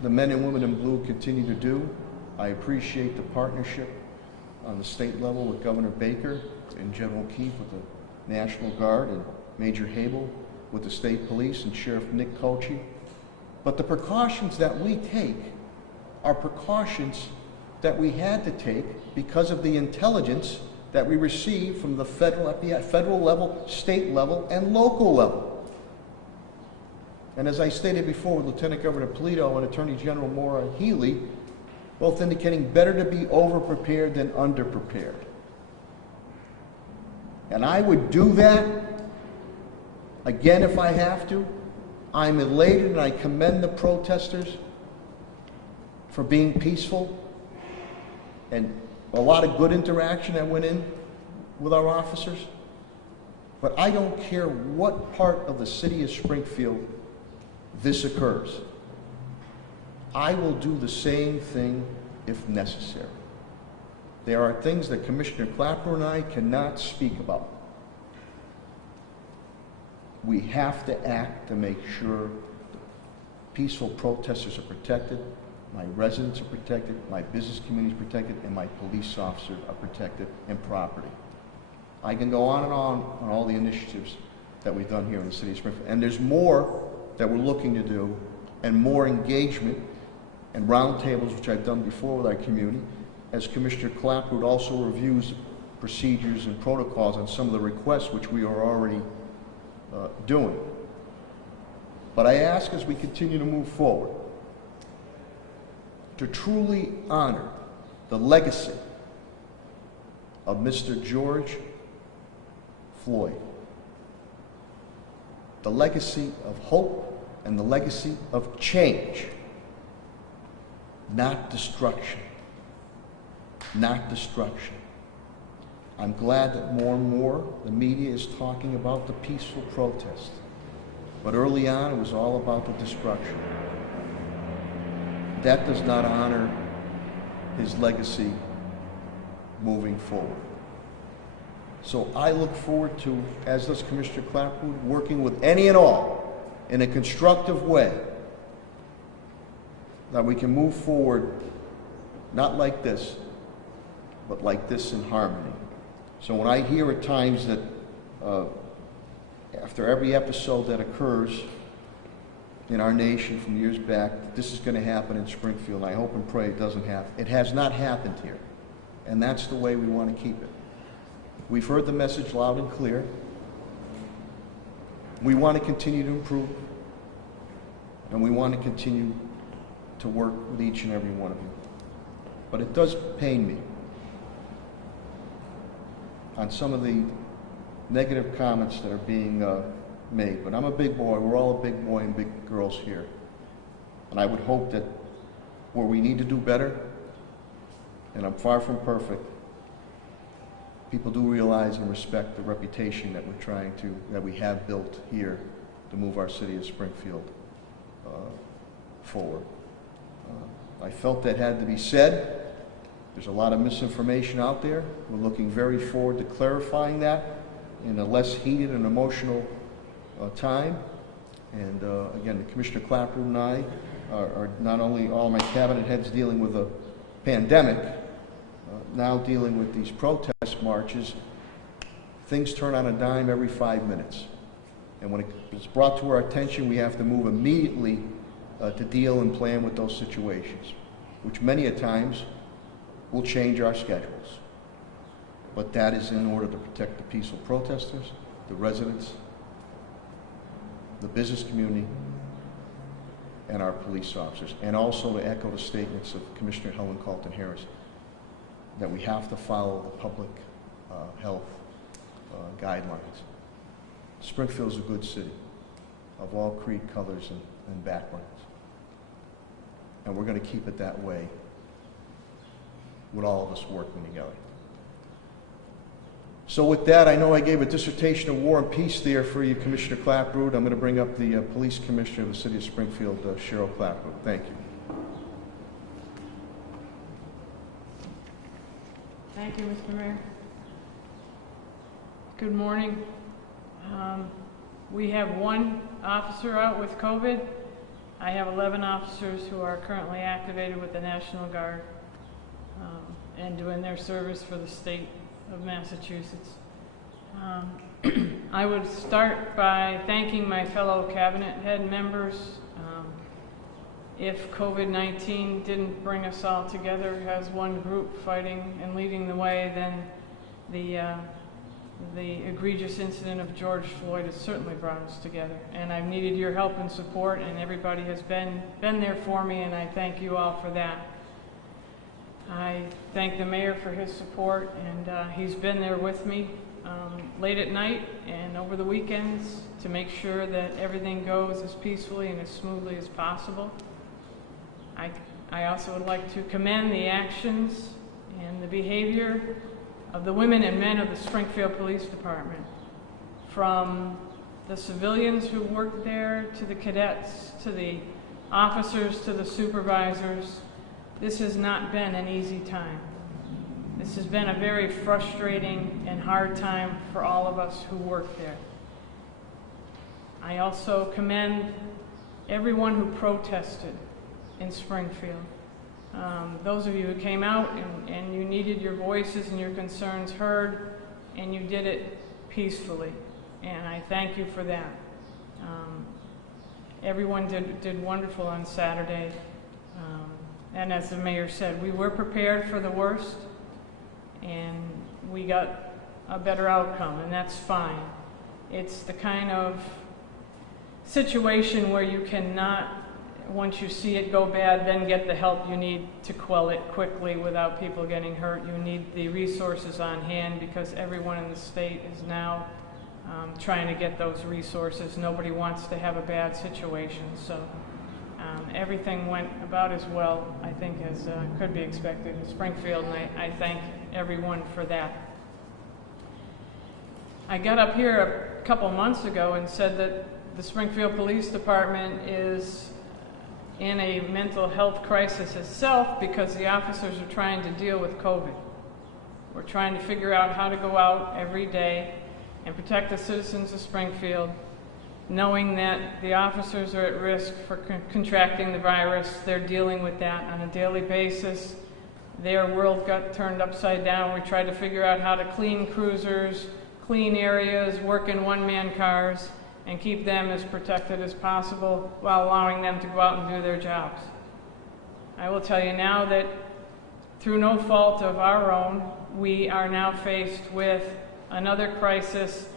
the men and women in blue continue to do. I appreciate the partnership on the state level with Governor Baker and General Keefe with the National Guard and Major Habel with the state police and Sheriff Nick Kochi. But the precautions that we take are precautions that we had to take because of the intelligence that we received from the federal level, state level, and local level. And as I stated before with Lieutenant Governor Polito and Attorney General Maura Healey, both indicating better to be over-prepared than under-prepared. And I would do that again if I have to. I'm elated and I commend the protesters for being peaceful and a lot of good interaction that went in with our officers. But I don't care what part of the city of Springfield this occurs. I will do the same thing if necessary. There are things that Commissioner Clapper and I cannot speak about. We have to act to make sure peaceful protesters are protected, my residents are protected, my business community is protected, and my police officers are protected, and property. I can go on all the initiatives that we've done here in the city of Springfield. And there's more that we're looking to do, and more engagement and roundtables, which I've done before with our community, as Commissioner Clapwood also reviews procedures and protocols on some of the requests which we are already doing. But I ask, as we continue to move forward, to truly honor the legacy of Mr. George Floyd, the legacy of hope and the legacy of change, not destruction. Not destruction. I'm glad that more and more the media is talking about the peaceful protest. But early on, it was all about the destruction. That does not honor his legacy moving forward. So I look forward to, as does Commissioner Clapwood, working with any and all in a constructive way that we can move forward, not like this, but like this in harmony. So when I hear at times that after every episode that occurs in our nation from years back, that this is going to happen in Springfield, and I hope and pray it doesn't happen. It has not happened here, and that's the way we want to keep it. We've heard the message loud and clear. We want to continue to improve, and we want to continue to work with each and every one of you. But it does pain me on some of the negative comments that are being made. But I'm a big boy. We're all a big boy and big girls here. And I would hope that where we need to do better, and I'm far from perfect, people do realize and respect the reputation that that we have built here to move our city of Springfield forward. I felt that had to be said. There's a lot of misinformation out there. We're looking very forward to clarifying that in a less heated and emotional time. And again, Commissioner Clapper and I are not only all my cabinet heads dealing with a pandemic, now dealing with these protest marches. Things turn on a dime every 5 minutes. And when it's brought to our attention, we have to move immediately to deal and plan with those situations, which many a times will change our schedules. But that is in order to protect the peaceful protesters, the residents, the business community, and our police officers. And also to echo the statements of Commissioner Helen Carlton Harris, that we have to follow the public health guidelines. Springfield is a good city of all creed, colors, and backgrounds. And we're going to keep it that way with all of us working together. So with that, I know I gave a dissertation of war and peace there for you, Commissioner Clapwood. I'm going to bring up the Police Commissioner of the City of Springfield, Cheryl Clapwood. Thank you. Thank you, Mr. Mayor. Good morning. We have one officer out with COVID. I have 11 officers who are currently activated with the National Guard and doing their service for the state of Massachusetts. I would start by thanking my fellow cabinet head members. If COVID-19 didn't bring us all together as one group fighting and leading the way, then the egregious incident of George Floyd has certainly brought us together. And I've needed your help and support, and everybody has been there for me, and I thank you all for that. I thank the mayor for his support, and he's been there with me late at night and over the weekends to make sure that everything goes as peacefully and as smoothly as possible. I also would like to commend the actions and the behavior of the women and men of the Springfield Police Department, from the civilians who work there, to the cadets, to the officers, to the supervisors. This has not been an easy time. This has been a very frustrating and hard time for all of us who work there. I also commend everyone who protested in Springfield. Those of you who came out and you needed your voices and your concerns heard, and you did it peacefully, and I thank you for that. Everyone did wonderful on Saturday, and as the mayor said, we were prepared for the worst, and we got a better outcome, and that's fine. It's the kind of situation where you cannot, once you see it go bad, then get the help you need to quell it quickly without people getting hurt. You need the resources on hand because everyone in the state is now trying to get those resources. Nobody wants to have a bad situation. So everything went about as well, I think, as could be expected in Springfield, and I thank everyone for that. I got up here a couple months ago and said that the Springfield Police Department is in a mental health crisis itself because the officers are trying to deal with COVID. We're trying to figure out how to go out every day and protect the citizens of Springfield, knowing that the officers are at risk for contracting the virus. They're dealing with that on a daily basis. Their world got turned upside down. We tried to figure out how to clean cruisers, clean areas, work in one-man cars, and keep them as protected as possible while allowing them to go out and do their jobs. I will tell you now that through no fault of our own, we are now faced with another crisis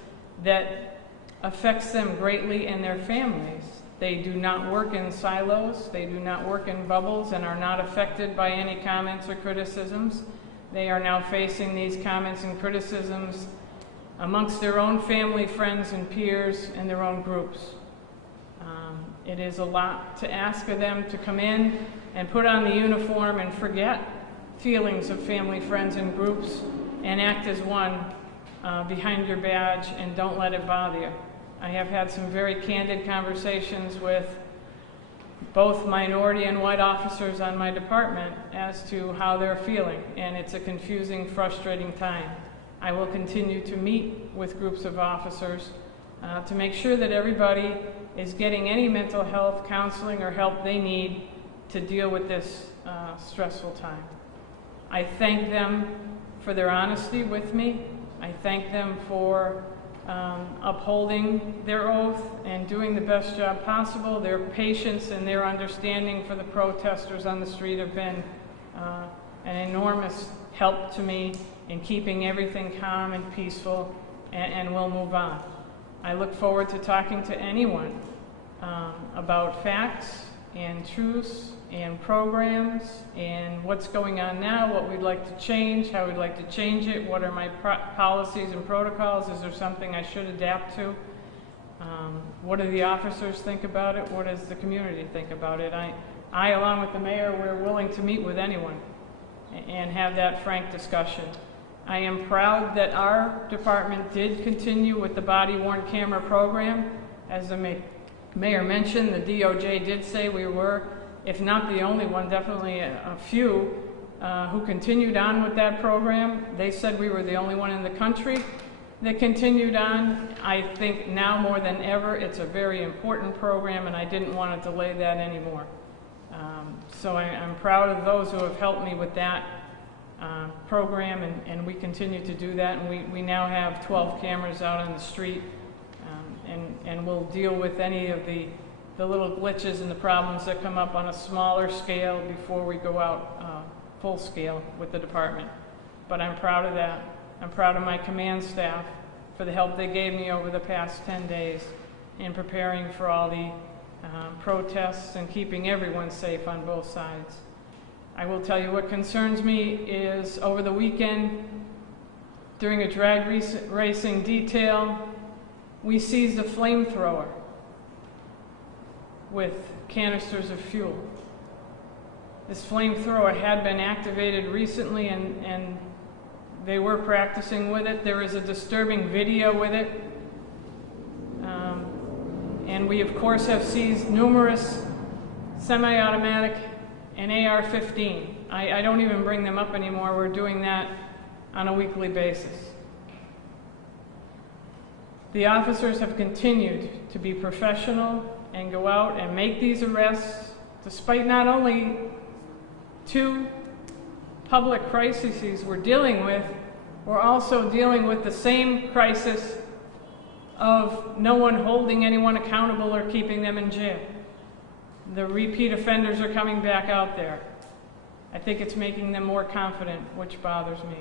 that affects them greatly and their families. They do not work in silos, they do not work in bubbles, and are not affected by any comments or criticisms. They are now facing these comments and criticisms amongst their own family, friends, and peers, and their own groups. It is a lot to ask of them to come in and put on the uniform and forget feelings of family, friends, and groups and act as one behind your badge and don't let it bother you. I have had some very candid conversations with both minority and white officers on my department as to how they're feeling, and it's a confusing, frustrating time. I will continue to meet with groups of officers to make sure that everybody is getting any mental health counseling or help they need to deal with this stressful time. I thank them for their honesty with me. I thank them for upholding their oath and doing the best job possible. Their patience and their understanding for the protesters on the street have been an enormous help to me in keeping everything calm and peaceful, and we'll move on. I look forward to talking to anyone about facts and truths and programs and what's going on now, what we'd like to change, how we'd like to change it, what are my policies and protocols, is there something I should adapt to? What do the officers think about it? What does the community think about it? I, along with the mayor, we're willing to meet with anyone and have that frank discussion. I am proud that our department did continue with the body-worn camera program. As the mayor mentioned, the DOJ did say we were, if not the only one, definitely a few who continued on with that program. They said we were the only one in the country that continued on. I think now more than ever it's a very important program, and I didn't want to delay that anymore. So I'm proud of those who have helped me with that program, and we continue to do that. And we now have 12 cameras out on the street, and we'll deal with any of the little glitches and the problems that come up on a smaller scale before we go out full scale with the department. But I'm proud of that. I'm proud of my command staff for the help they gave me over the past 10 days in preparing for all the protests and keeping everyone safe on both sides. I will tell you what concerns me is over the weekend, during a drag racing detail, we seized a flamethrower with canisters of fuel. This flamethrower had been activated recently, and they were practicing with it. There is a disturbing video with it. And we, of course, have seized numerous semi-automatic and AR-15. I don't even bring them up anymore. We're doing that on a weekly basis. The officers have continued to be professional and go out and make these arrests despite not only 2 public crises we're dealing with, we're also dealing with the same crisis of no one holding anyone accountable or keeping them in jail. The repeat offenders are coming back out there. I think it's making them more confident, which bothers me.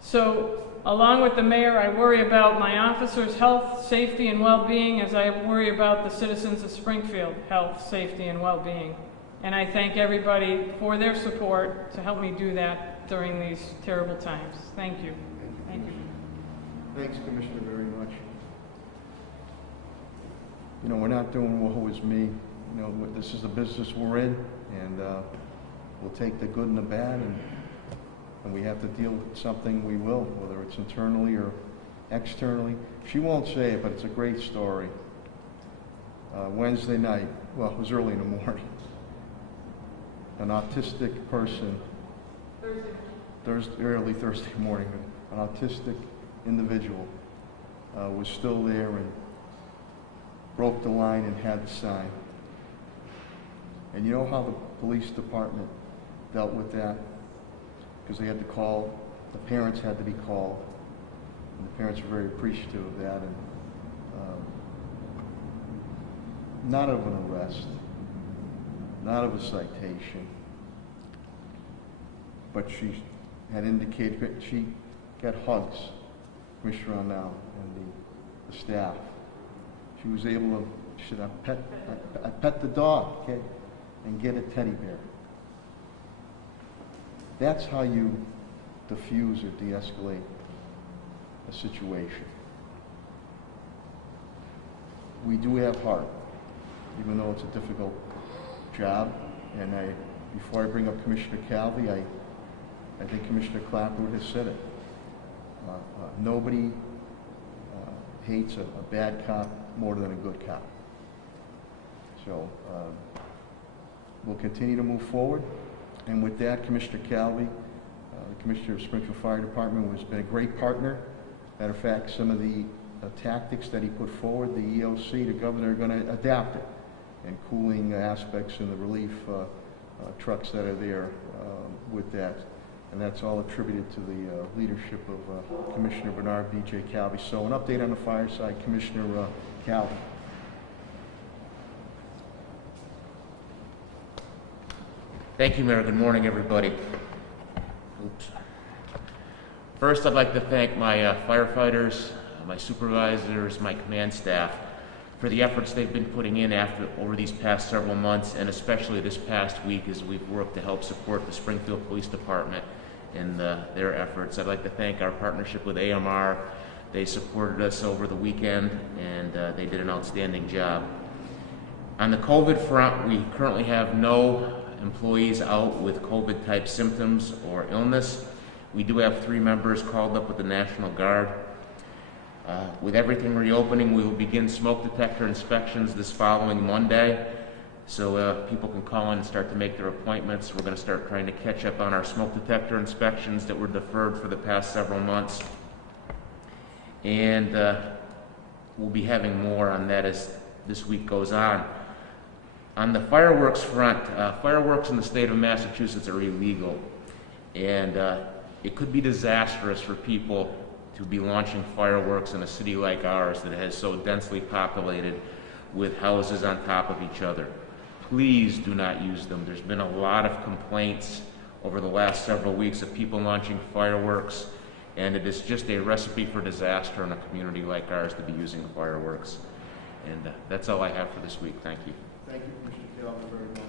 So, along with the mayor, I worry about my officers' health, safety, and well-being as I worry about the citizens of Springfield health, safety, and well-being. And I thank everybody for their support to help me do that during these terrible times. Thank you. Thank you. Thanks, Commissioner, very much. You know, we're not doing woe is me. You know, this is the business we're in, and we'll take the good and the bad, and we have to deal with something, we will, whether it's internally or externally. She won't say it, but it's a great story. Wednesday night, well, it was early in the morning, an autistic person, early Thursday morning, an autistic individual was still there and broke the line and had the sign. And you know how the police department dealt with that? Because they had to call, the parents had to be called, and the parents were very appreciative of that, and not of an arrest, not of a citation, but she had indicated that she got hugs, Commissioner Arnell and the staff. She was able to, she said, I pet the dog, okay, and get a teddy bear. That's how you diffuse or de-escalate a situation. We do have heart, even though it's a difficult job. And before I bring up Commissioner Calvi, I think Commissioner Clapper has said it. Nobody hates a bad cop more than a good cop. So we'll continue to move forward. And with that, Commissioner Calvi, the Commissioner of Springfield Fire Department, has been a great partner. Matter of fact, some of the tactics that he put forward, the EOC, the governor, are going to adapt it, and cooling aspects and the relief trucks that are there with that. And that's all attributed to the leadership of Commissioner Bernard B.J. Calvi. So an update on the fire side, Commissioner Calvi. Thank you, Mayor. Good morning, everybody. Oops. First, I'd like to thank my firefighters, my supervisors, my command staff for the efforts they've been putting in over these past several months, and especially this past week as we've worked to help support the Springfield Police Department in their efforts. I'd like to thank our partnership with AMR. They supported us over the weekend, and they did an outstanding job. On the COVID front, we currently have no employees out with COVID-type symptoms or illness. We do have 3 members called up with the National Guard. With everything reopening, we will begin smoke detector inspections this following Monday, so people can call in and start to make their appointments. We're going to start trying to catch up on our smoke detector inspections that were deferred for the past several months. And we'll be having more on that as this week goes on. On the fireworks front, fireworks in the state of Massachusetts are illegal, and it could be disastrous for people to be launching fireworks in a city like ours that has so densely populated with houses on top of each other. Please do not use them. There's been a lot of complaints over the last several weeks of people launching fireworks, and it is just a recipe for disaster in a community like ours to be using fireworks. And that's all I have for this week. Thank you. Thank you, Mr. Calvi, very much.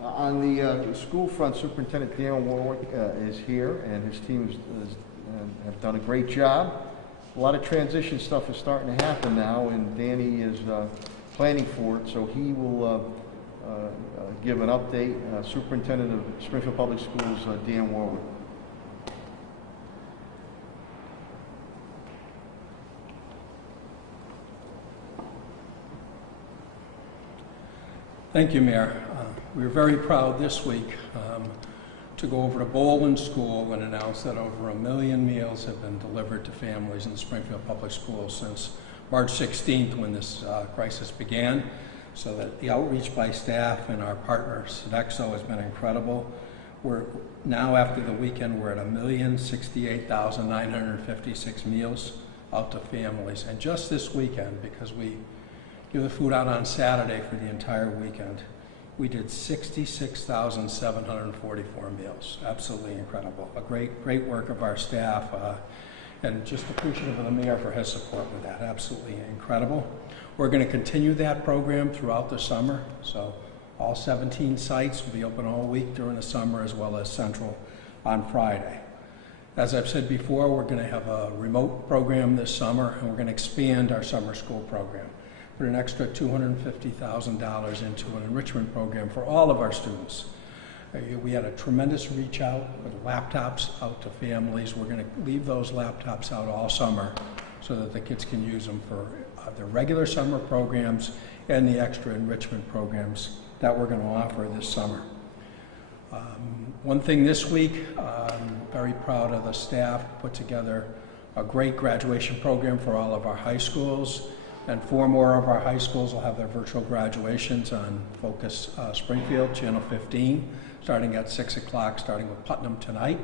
On the school front, Superintendent Dan Warwick is here, and his team have done a great job. A lot of transition stuff is starting to happen now, and Danny is planning for it, so he will give an update. Superintendent of Springfield Public Schools, Dan Warwick. Thank you, Mayor. We were very proud this week to go over to Bolin School and announce that over 1 million meals have been delivered to families in the Springfield Public Schools since March 16th when this crisis began. So that the outreach by staff and our partner Sodexo has been incredible. We're now, after the weekend, we're at 1,068,956 meals out to families. And just this weekend, because we give the food out on Saturday for the entire weekend, we did 66,744 meals. Absolutely incredible. A great work of our staff, and just appreciative of the mayor for his support with that. Absolutely incredible. We're going to continue that program throughout the summer. So all 17 sites will be open all week during the summer, as well as Central on Friday. As I've said before, we're going to have a remote program this summer, and we're going to expand our summer school program. Put an extra $250,000 into an enrichment program for all of our students. We had a tremendous reach out with laptops out to families. We're going to leave those laptops out all summer so that the kids can use them for their regular summer programs and the extra enrichment programs that we're going to offer this summer. One thing this week, I'm very proud of the staff, put together a great graduation program for all of our high schools. And 4 more of our high schools will have their virtual graduations on Focus Springfield, Channel 15, starting at 6 o'clock, starting with Putnam tonight,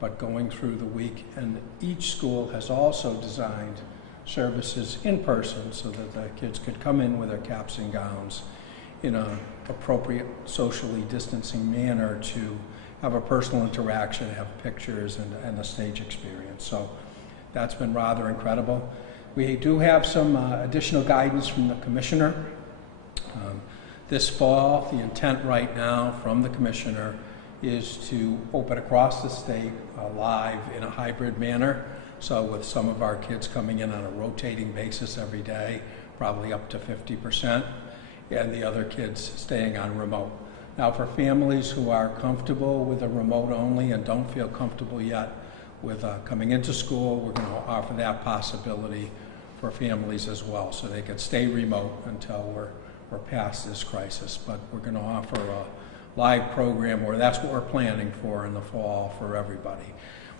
but going through the week. And each school has also designed services in person so that the kids could come in with their caps and gowns in an appropriate socially distancing manner to have a personal interaction, have pictures, and a stage experience. So that's been rather incredible. We do have some additional guidance from the commissioner. This fall, the intent right now from the commissioner is to open across the state live in a hybrid manner. So with some of our kids coming in on a rotating basis every day, probably up to 50%, and the other kids staying on remote. Now for families who are comfortable with a remote only and don't feel comfortable yet with coming into school, we're going to offer that possibility for families as well, so they could stay remote until we're past this crisis. But we're going to offer a live program, or that's what we're planning for in the fall for everybody.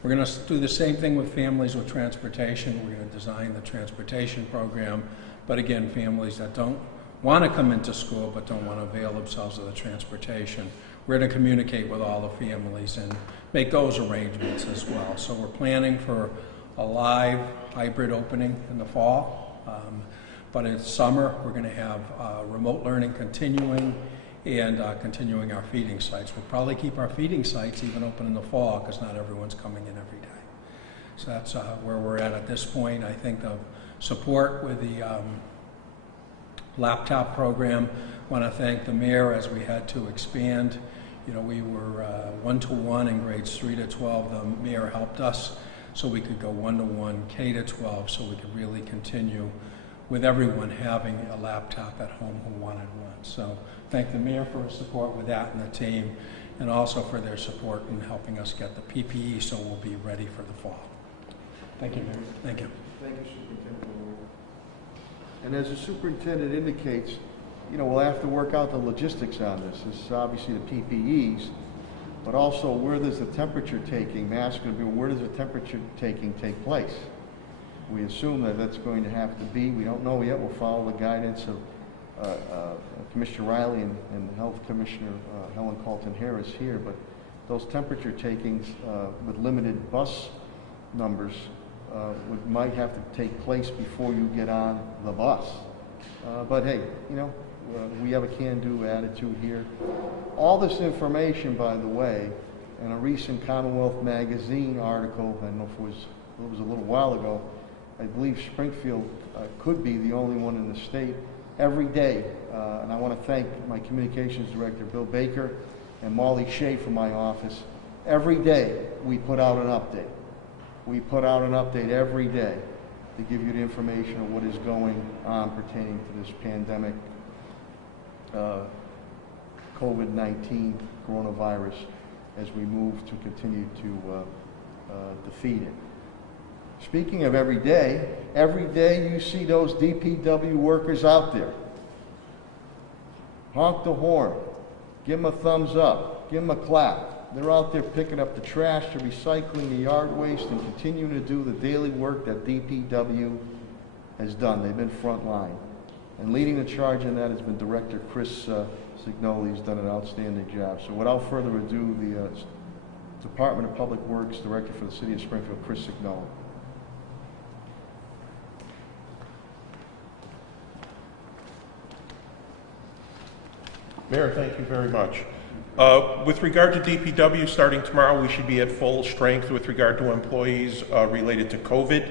We're going to do the same thing with families with transportation. We're going to design the transportation program, but again, families that don't want to come into school but don't want to avail themselves of the transportation, we're going to communicate with all the families and make those arrangements as well. So we're planning for a live hybrid opening in the fall, but in summer we're going to have remote learning continuing and continuing our feeding sites. We'll probably keep our feeding sites even open in the fall because not everyone's coming in every day. So that's where we're at this point. I think the support with the laptop program, I want to thank the mayor as we had to expand. You know, we were 1-to-1 in grades 3 to 12. The mayor helped us so we could go 1-to-1 K to 12, so we could really continue with everyone having a laptop at home who wanted one. So thank the mayor for his support with that and the team, and also for their support in helping us get the PPE so we'll be ready for the fall. Thank you, Mayor. Thank you. Thank you, Superintendent. And as the superintendent indicates, you know, we'll have to work out the logistics on this. This is obviously the PPEs, but also where does the temperature taking, masks going to be, where does the temperature taking take place? We assume that that's going to have to be. We don't know yet. We'll follow the guidance of Commissioner Riley and Health Commissioner Helen Colton-Harris here, but those temperature takings with limited bus numbers might have to take place before you get on the bus. But hey, you know, we have a can-do attitude here. All this information, by the way, in a recent Commonwealth Magazine article, I don't know if it was a little while ago, I believe Springfield could be the only one in the state every day. And I want to thank my communications director, Bill Baker, and Molly Shea from my office. Every day we put out an update. We put out an update every day to give you the information of what is going on pertaining to this pandemic, COVID-19 coronavirus, as we move to continue to defeat it. Speaking of every day you see those DPW workers out there. Honk the horn, give them a thumbs up, give them a clap. They're out there picking up the trash, they're recycling the yard waste, and continuing to do the daily work that DPW has done. They've been front line. And leading the charge in that has been Director Chris Signoli. He's done an outstanding job. So without further ado, the Department of Public Works Director for the City of Springfield, Chris Signoli. Mayor, thank you very much. With regard to DPW, starting tomorrow, we should be at full strength with regard to employees related to COVID.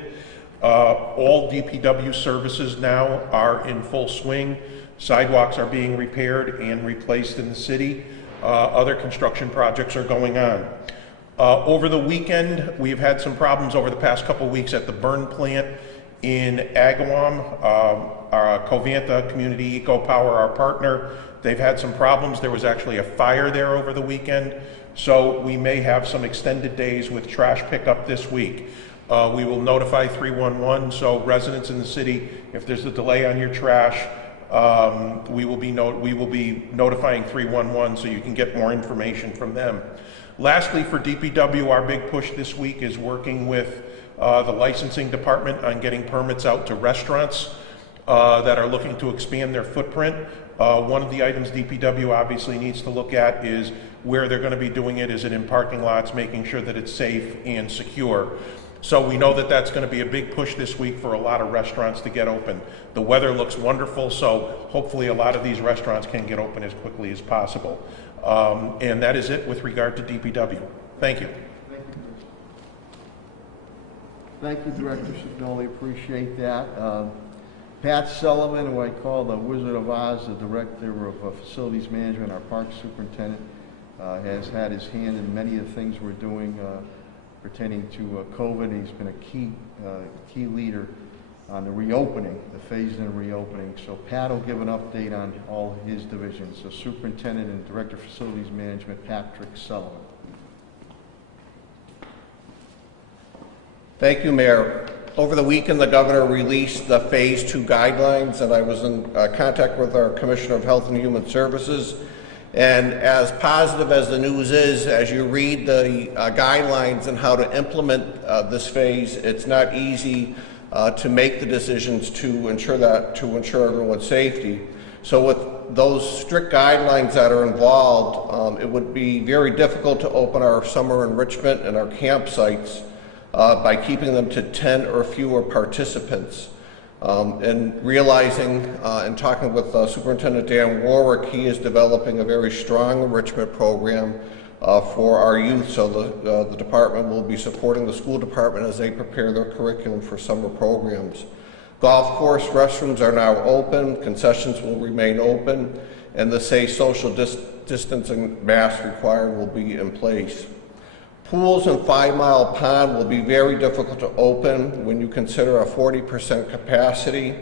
All DPW services now are in full swing. Sidewalks are being repaired and replaced in the city. Other construction projects are going on. Over the weekend, we've had some problems over the past couple of weeks at the burn plant in Agawam. Covanta Community Eco Power, our partner, they've had some problems. There was actually a fire there over the weekend, so we may have some extended days with trash pickup this week. We will notify 311, so residents in the city, if there's a delay on your trash, we will be notifying 311 so you can get more information from them. Lastly, for DPW, our big push this week is working with the licensing department on getting permits out to restaurants that are looking to expand their footprint. One of the items DPW obviously needs to look at is where they're going to be doing it. Is it in parking lots, making sure that it's safe and secure? So we know that that's going to be a big push this week for a lot of restaurants to get open. The weather looks wonderful, so hopefully a lot of these restaurants can get open as quickly as possible. And that is it with regard to DPW. Thank you. Thank you, Director Signoli. Appreciate that. Pat Sullivan, who I call the Wizard of Oz, the Director of Facilities Management, our Park Superintendent, has had his hand in many of the things we're doing pertaining to COVID. He's been a key leader on the reopening, the phased-in reopening. So Pat will give an update on all his divisions. So Superintendent and Director of Facilities Management, Patrick Sullivan. Thank you, Mayor. Over the weekend, the governor released the Phase 2 guidelines, and I was in contact with our Commissioner of Health and Human Services. And as positive as the news is, as you read the guidelines and how to implement this phase, it's not easy to make the decisions to ensure everyone's safety. So with those strict guidelines that are involved, it would be very difficult to open our summer enrichment and our campsites by keeping them to 10 or fewer participants. And realizing and talking with Superintendent Dan Warwick, he is developing a very strong enrichment program for our youth. So the department will be supporting the school department as they prepare their curriculum for summer programs. Golf course restrooms are now open, concessions will remain open, and the safe social distancing masks required will be in place. Pools and 5 Mile Pond will be very difficult to open when you consider a 40% capacity.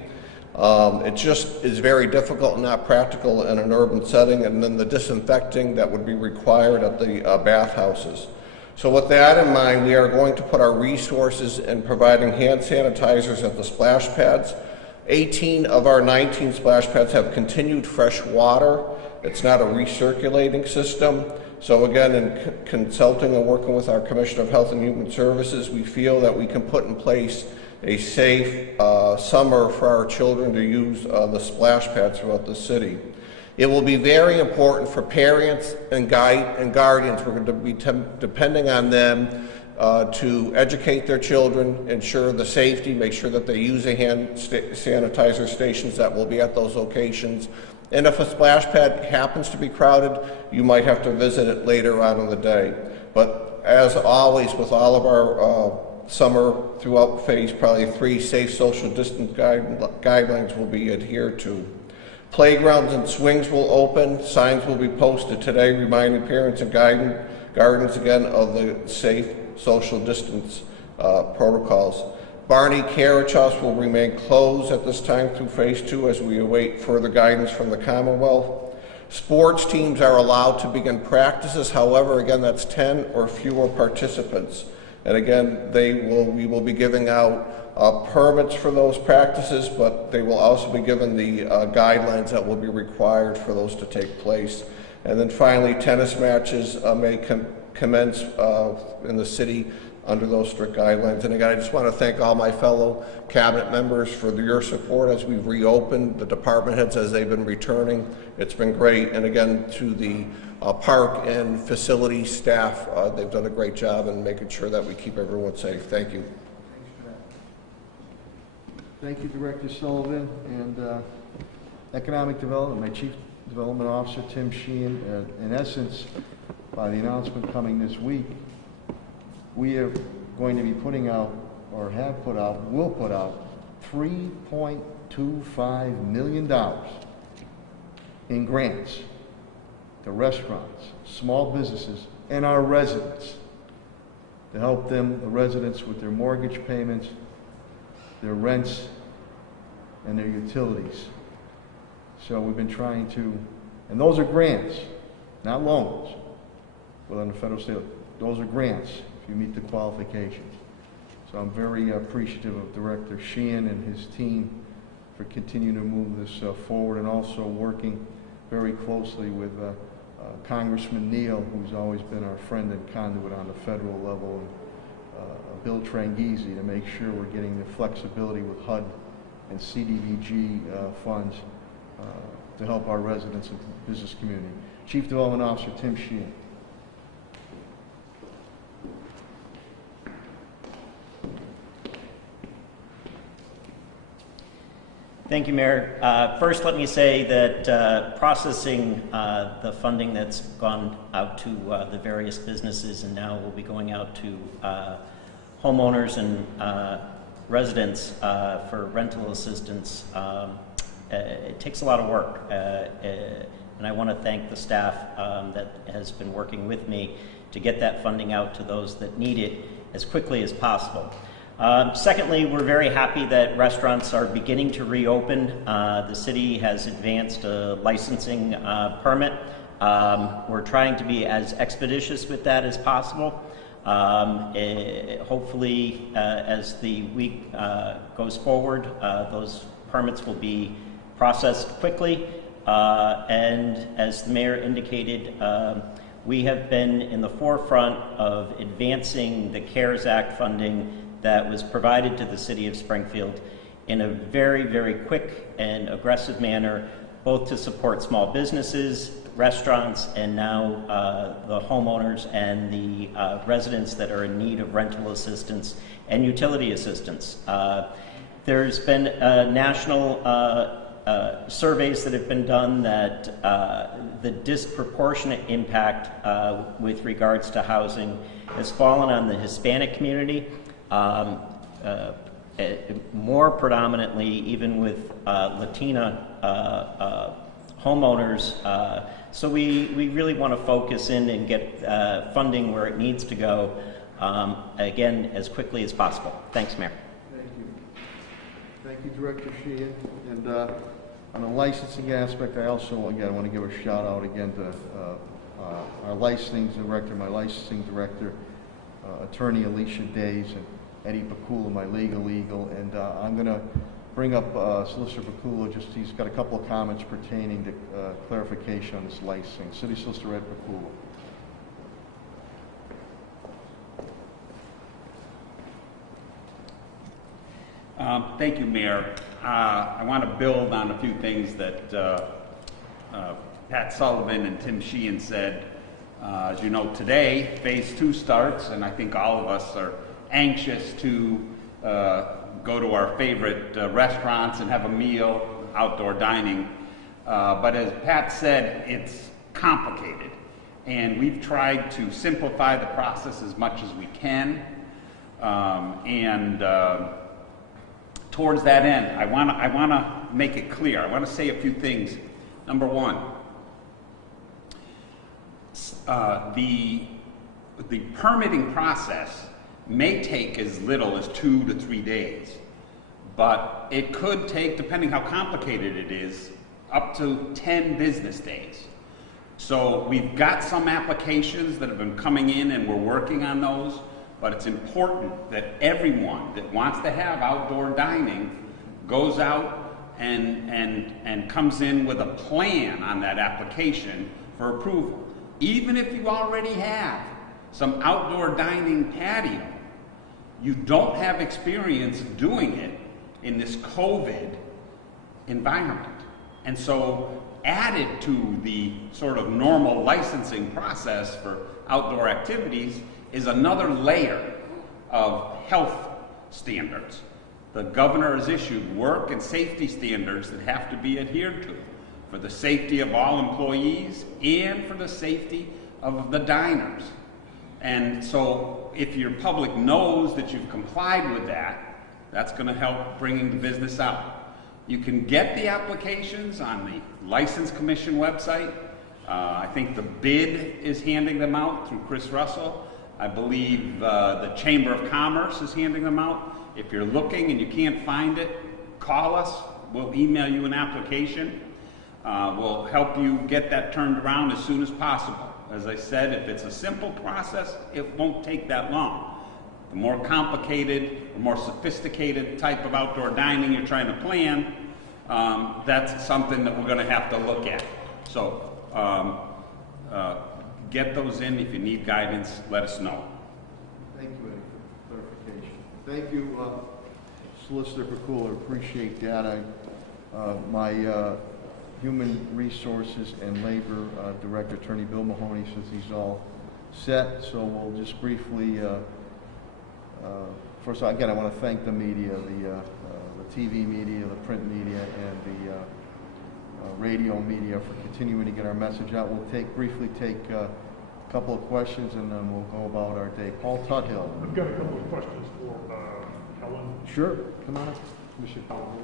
It just is very difficult and not practical in an urban setting, and then the disinfecting that would be required at the bathhouses. So with that in mind, we are going to put our resources in providing hand sanitizers at the splash pads. 18 of our 19 splash pads have continued fresh water. It's not a recirculating system. So again, in consulting and working with our Commissioner of Health and Human Services, we feel that we can put in place a safe summer for our children to use the splash pads throughout the city. It will be very important for parents and guardians. We're going to be depending on them to educate their children, ensure the safety, make sure that they use the hand sanitizer stations that will be at those locations. And if a splash pad happens to be crowded, you might have to visit it later on in the day. But as always, with all of our summer throughout phase, probably 3 safe social distance guidelines will be adhered to. Playgrounds and swings will open. Signs will be posted today reminding parents and guardians again of the safe social distance protocols. Barney Carriage House will remain closed at this time through phase 2 as we await further guidance from the Commonwealth. Sports teams are allowed to begin practices. However, again, that's 10 or fewer participants. And again, we will be giving out permits for those practices, but they will also be given the guidelines that will be required for those to take place. And then finally, tennis matches may commence in the city under those strict guidelines. And again, I just want to thank all my fellow cabinet members for your support as we've reopened, the department heads as they've been returning. It's been great. And again, to the park and facility staff, they've done a great job in making sure that we keep everyone safe. Thank you. Thank you, Director Sullivan. And Economic Development, my Chief Development Officer, Tim Sheehan. In essence, by the announcement coming this week, we are going to be putting out, or have put out, will put out $3.25 million in grants to restaurants, small businesses, and our residents to help them, the residents, with their mortgage payments, their rents, and their utilities. So we've been trying to, and those are grants, not loans, well, under federal state, those are grants if you meet the qualifications. So I'm very appreciative of Director Sheehan and his team for continuing to move this forward, and also working very closely with Congressman Neal, who's always been our friend and conduit on the federal level, and Bill Tranghese, to make sure we're getting the flexibility with HUD and CDBG funds to help our residents and business community. Chief Development Officer Tim Sheehan. Thank you, Mayor. First, let me say that processing the funding that's gone out to the various businesses and now will be going out to homeowners and residents for rental assistance, it takes a lot of work. And I want to thank the staff that has been working with me to get that funding out to those that need it as quickly as possible. Secondly, we're very happy that restaurants are beginning to reopen. The city has advanced a licensing permit. We're trying to be as expeditious with that as possible. Hopefully, as the week goes forward, those permits will be processed quickly. And as the mayor indicated, we have been in the forefront of advancing the CARES Act funding that was provided to the city of Springfield in a very, very quick and aggressive manner, both to support small businesses, restaurants, and now the homeowners and the residents that are in need of rental assistance and utility assistance. There's been national surveys that have been done that the disproportionate impact with regards to housing has fallen on the Hispanic community. More predominantly, even with Latina homeowners. So we really want to focus in and get funding where it needs to go, again, as quickly as possible. Thanks, Mayor. Thank you. Thank you, Director Sheehan. And on the licensing aspect, I also, again, want to give a shout out again to our licensing director, my licensing director, Attorney Alicia Days, and Eddie Pakula, my legal eagle. And I'm going to bring up Solicitor Pakula. He's got a couple of comments pertaining to clarification on this licensing. City Solicitor Ed Pakula. Thank you, Mayor. I want to build on a few things that Pat Sullivan and Tim Sheehan said. As you know, today, Phase 2 starts, and I think all of us are anxious to go to our favorite restaurants and have a meal, outdoor dining. But as Pat said, it's complicated. And we've tried to simplify the process as much as we can. Towards that end, I want to make it clear. I want to say a few things. Number one, the permitting process may take as little as 2 to 3 days, but it could take, depending how complicated it is, up to 10 business days. So we've got some applications that have been coming in and we're working on those, but it's important that everyone that wants to have outdoor dining goes out and comes in with a plan on that application for approval. Even if you already have some outdoor dining patio. You don't have experience doing it in this COVID environment. And so added to the sort of normal licensing process for outdoor activities is another layer of health standards. The governor has issued work and safety standards that have to be adhered to for the safety of all employees and for the safety of the diners. And so if your public knows that you've complied with that, that's going to help bringing the business out. You can get the applications on the License Commission website. I think the bid is handing them out through Chris Russell. I believe the Chamber of Commerce is handing them out. If you're looking and you can't find it, call us. We'll email you an application. We'll help you get that turned around as soon as possible. As I said, if it's a simple process, it won't take that long. The more complicated, or more sophisticated type of outdoor dining you're trying to plan, that's something that we're going to have to look at. So get those in. If you need guidance, let us know. Thank you, Eddie, for clarification. Thank you, Solicitor Pakula. Appreciate that. My Human Resources and Labor Director, Attorney Bill Mahoney, says he's all set. So we'll just briefly, first of all, again, I want to thank the media, the TV media, the print media, and the radio media for continuing to get our message out. We'll briefly take a couple of questions, and then we'll go about our day. Paul Tuthill. I've got a couple of questions for Helen. Sure, come on up. Commissioner Powell.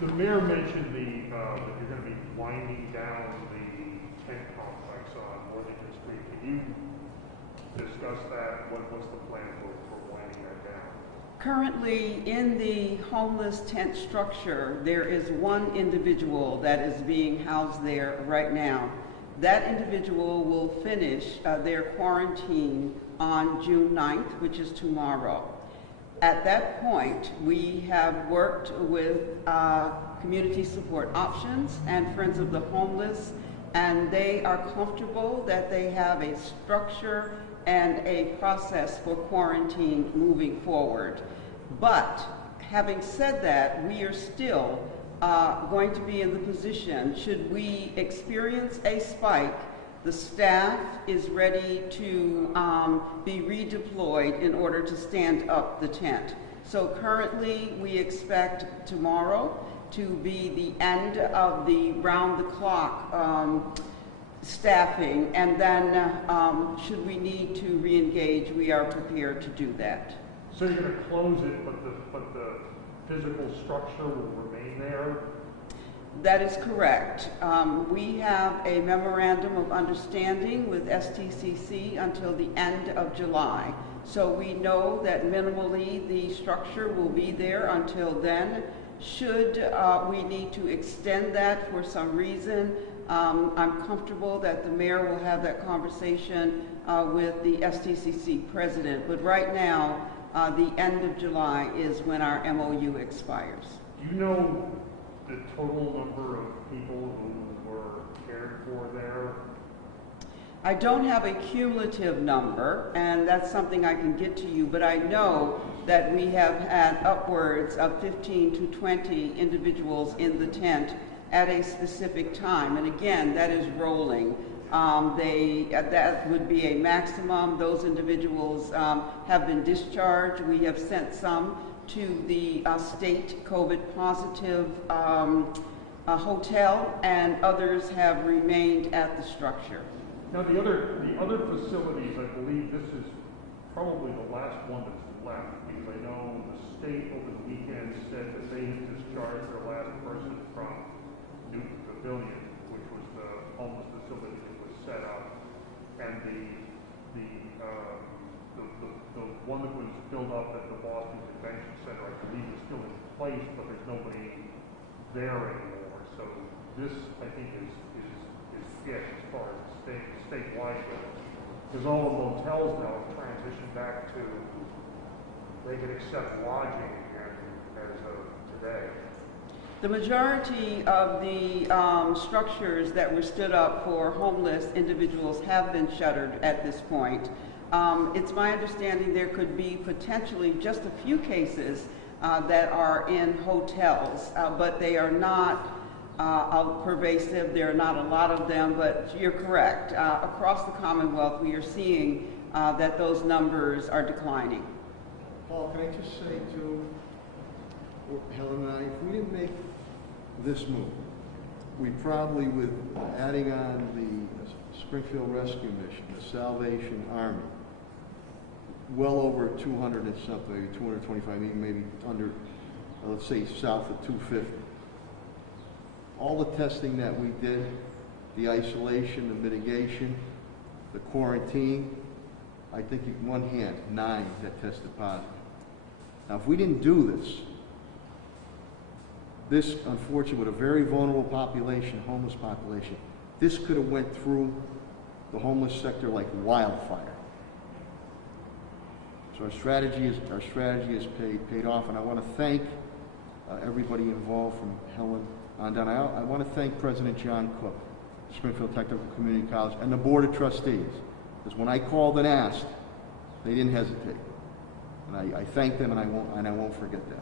The mayor mentioned that you're going to be winding down the tent complex on Worthington Street. Can you discuss that? What's the plan for winding that down? Currently, in the homeless tent structure, there is one individual that is being housed there right now. That individual will finish their quarantine on June 9th, which is tomorrow. At that point, we have worked with Community Support Options and Friends of the Homeless, and they are comfortable that they have a structure and a process for quarantine moving forward. But having said that, we are still going to be in the position, should we experience a spike, the staff is ready to be redeployed in order to stand up the tent. So currently, we expect tomorrow to be the end of the round-the-clock staffing, and then should we need to re-engage, we are prepared to do that. So you're going to close it, but the physical structure will remain there? That is correct. We have a memorandum of understanding with STCC until the end of July. So we know that minimally the structure will be there until then. Should we need to extend that for some reason, I'm comfortable that the mayor will have that conversation with the STCC president. But right now, the end of July is when our MOU expires. Do you know the total number of people who were cared for there? I don't have a cumulative number, and that's something I can get to you, but I know that we have had upwards of 15 to 20 individuals in the tent at a specific time. And again, that is rolling. That would be a maximum. Those individuals have been discharged. We have sent some to the state COVID positive hotel, and others have remained at the structure. Now the other facilities, I believe this is probably the last one that's left, because I know the state over the weekend said that they had discharged their last person from Newton Pavilion, which was the homeless facility that was set up, and the one that was filled up at the Boston Convention Center, I believe, is still in place, but there's nobody there anymore. So this, I think, is it as far as statewide goes. Because all the motels now have transitioned back to they can accept lodging as of today. The majority of the structures that were stood up for homeless individuals have been shuttered at this point. It's my understanding there could be potentially just a few cases that are in hotels, but they are not pervasive. There are not a lot of them, but you're correct. Across the Commonwealth, we are seeing that those numbers are declining. Paul, can I just say too, Helen and I, if we didn't make this move, we probably, with adding on the Springfield Rescue Mission, the Salvation Army, well over 200 and something, maybe 225, maybe under, let's say south of 250. All the testing that we did, the isolation, the mitigation, the quarantine, I think in one hand, 9 that tested positive. Now, if we didn't do this, unfortunately, with a very vulnerable population, homeless population, this could have went through the homeless sector like wildfire. So our strategy is paid off, and I want to thank everybody involved from Helen on down. I want to thank President John Cook, Springfield Technical Community College, and the Board of Trustees, because when I called and asked, they didn't hesitate, and I thank them, and I won't forget that.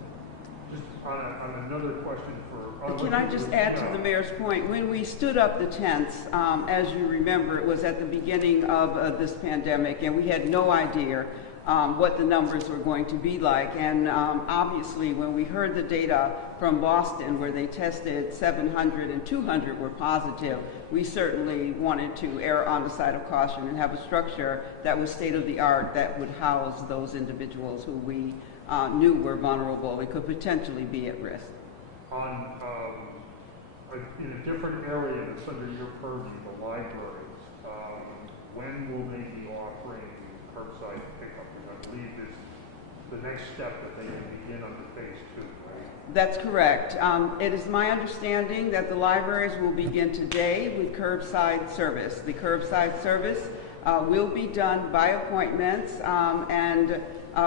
Just on another question for... Can I just add to the mayor's point? When we stood up the tents, as you remember, it was at the beginning of this pandemic, and we had no idea what the numbers were going to be like. And obviously, when we heard the data from Boston, where they tested 700 and 200 were positive, we certainly wanted to err on the side of caution and have a structure that was state-of-the-art that would house those individuals who we knew were vulnerable and could potentially be at risk. In a different area that's under your purview, the libraries, when will they be offering curbside pickup? And I believe is the next step that they can begin under phase 2, right? That's correct. It is my understanding that the libraries will begin today with curbside service. The curbside service will be done by appointments, and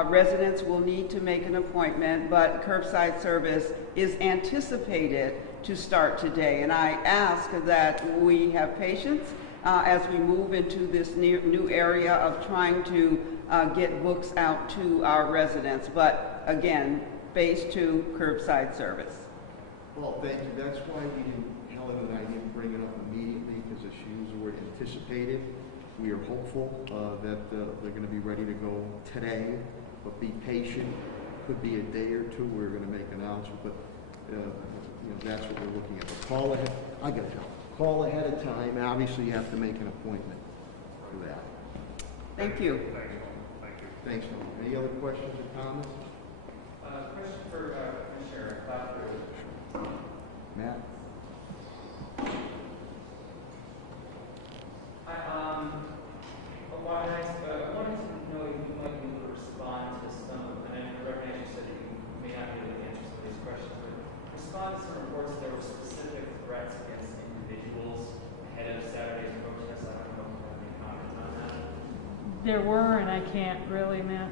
residents will need to make an appointment, but curbside service is anticipated to start today. And I ask that we have patience as we move into this new area of trying to get books out to our residents. But again, phase 2, curbside service. Well, thank you. That's why Helen and I didn't bring it up immediately, because as she used the word anticipated, we are hopeful that they're going to be ready to go today, but be patient. Could be a day or two. We're going to make an announcement, but that's what we're looking at. But call ahead. I got to tell you. Call ahead of time. Obviously, you have to make an appointment for that. Thank you. Thank you. Thanks, Helen. Any other questions or comments? Question for Commissioner Clapper. Matt? I wanted to know if you might be able to respond to some, and I recognize you said that you may not be able to answer some of these questions, but respond to some reports that there were specific threats against individuals ahead of Saturday's protest. I don't know if you have any comments on that. There were, and I can't really, Matt.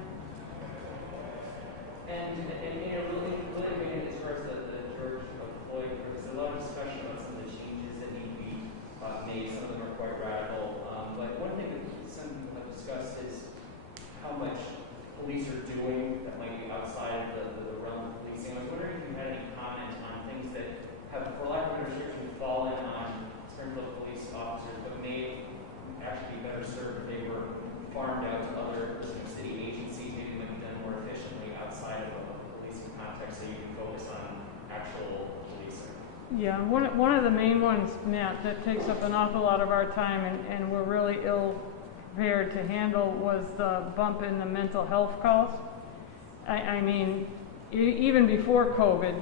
And really as far as the George Floyd, there's a lot of discussion about some of the changes that need to be made. Some of them are quite radical. But one thing that some people have discussed is how much police are doing that might be outside of the realm of policing. I was wondering if you had any comment on things that have, for lack of a better description, fallen on Springfield police officers, but may actually be better served if they were farmed out to other city agencies, maybe might be done more efficiently outside of a policing context, so you can focus on actual policing. Yeah, one of the main ones, Matt, that takes up an awful lot of our time and we're really ill prepared to handle was the bump in the mental health calls. I mean, even before COVID,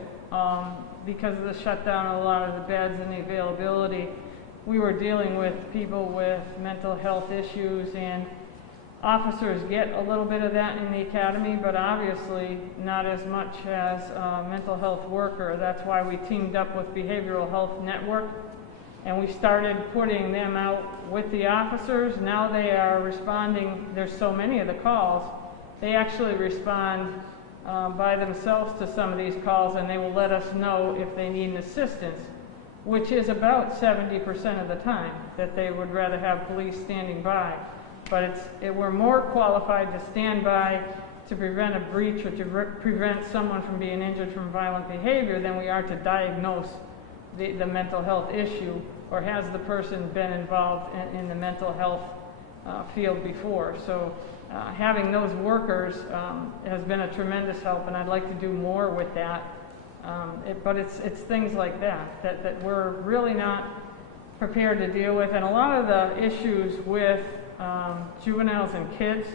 because of the shutdown of a lot of the beds and the availability, we were dealing with people with mental health issues, and officers get a little bit of that in the academy, but obviously not as much as a mental health worker. That's why we teamed up with Behavioral Health Network, and we started putting them out with the officers. Now they are responding. There's so many of the calls. They actually respond by themselves to some of these calls, and they will let us know if they need assistance, which is about 70% of the time, that they would rather have police standing by. But we're more qualified to stand by to prevent a breach or to prevent someone from being injured from violent behavior than we are to diagnose the mental health issue, or has the person been involved in the mental health field before. So having those workers has been a tremendous help, and I'd like to do more with that. But it's things like that we're really not prepared to deal with. And a lot of the issues with juveniles and kids,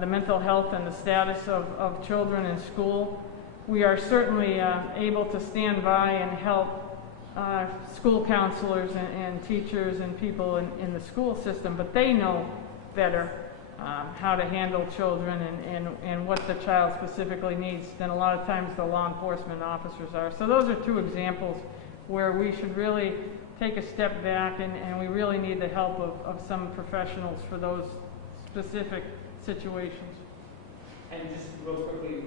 the mental health and the status of children in school, we are certainly able to stand by and help school counselors and teachers and people in the school system, but they know better how to handle children and what the child specifically needs than a lot of times the law enforcement officers are. So those are two examples where we should really take a step back, and we really need the help of some professionals for those specific situations. And just real quickly,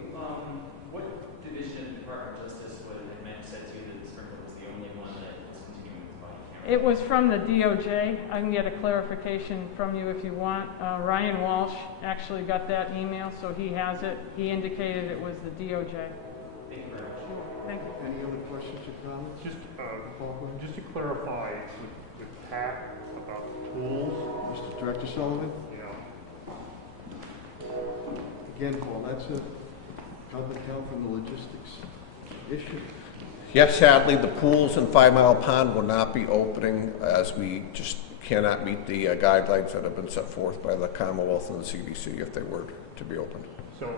what division of the Department of Justice would have meant said to you that Springfield was the only one that was continuing with body camera? It was from the DOJ. I can get a clarification from you if you want. Ryan Walsh actually got that email, so he has it. He indicated it was the DOJ. Thank you very much. Thank you. Any other questions or comments? Just to clarify with Pat about the pools, Mr. Director Sullivan? Again, Paul, that's a public health and the logistics issue. Yes, sadly, the pools in 5 Mile Pond will not be opening, as we just cannot meet the guidelines that have been set forth by the Commonwealth and the CDC if they were to be opened. So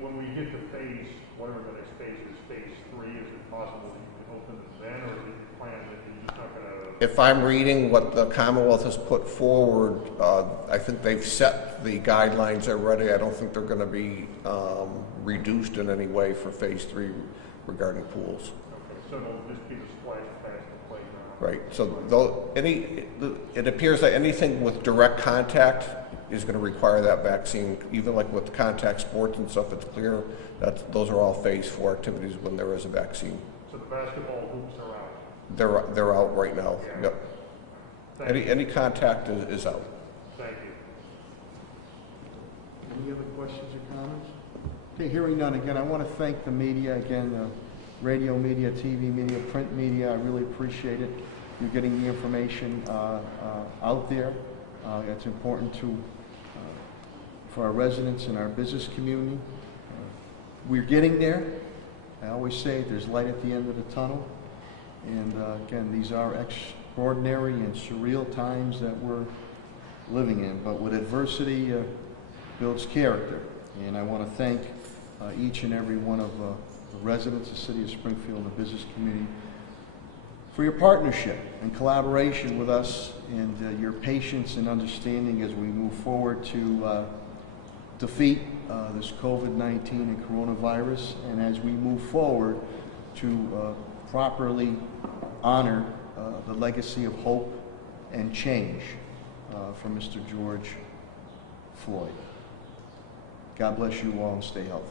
when we get to phase, whatever the next phase is, phase 3, is it possible that you can open it then, or is it planned that you're just not going to? If I'm reading what the Commonwealth has put forward, I think they've set the guidelines already. I don't think they're going to be reduced in any way for phase 3 regarding pools. Okay, so it'll just be the splash pad and playground. Right. So it appears that anything with direct contact is going to require that vaccine. Even like with contact sports and stuff, it's clear that those are all phase 4 activities when there is a vaccine. So the basketball hoops are out? They're out right now. Yeah. Yep. Any contact is out. Thank you. Any other questions or comments? Okay, hearing none. Again, I want to thank the media, again, radio media, TV media, print media. I really appreciate it. You're getting the information out there. It's important for our residents and our business community. We're getting there. I always say there's light at the end of the tunnel. And again, these are extraordinary and surreal times that we're living in. But with adversity builds character. And I want to thank each and every one of the residents of the city of Springfield and the business community for your partnership and collaboration with us, and your patience and understanding as we move forward to defeat this COVID-19 and coronavirus, and as we move forward to properly honor the legacy of hope and change for Mr. George Floyd. God bless you all and stay healthy.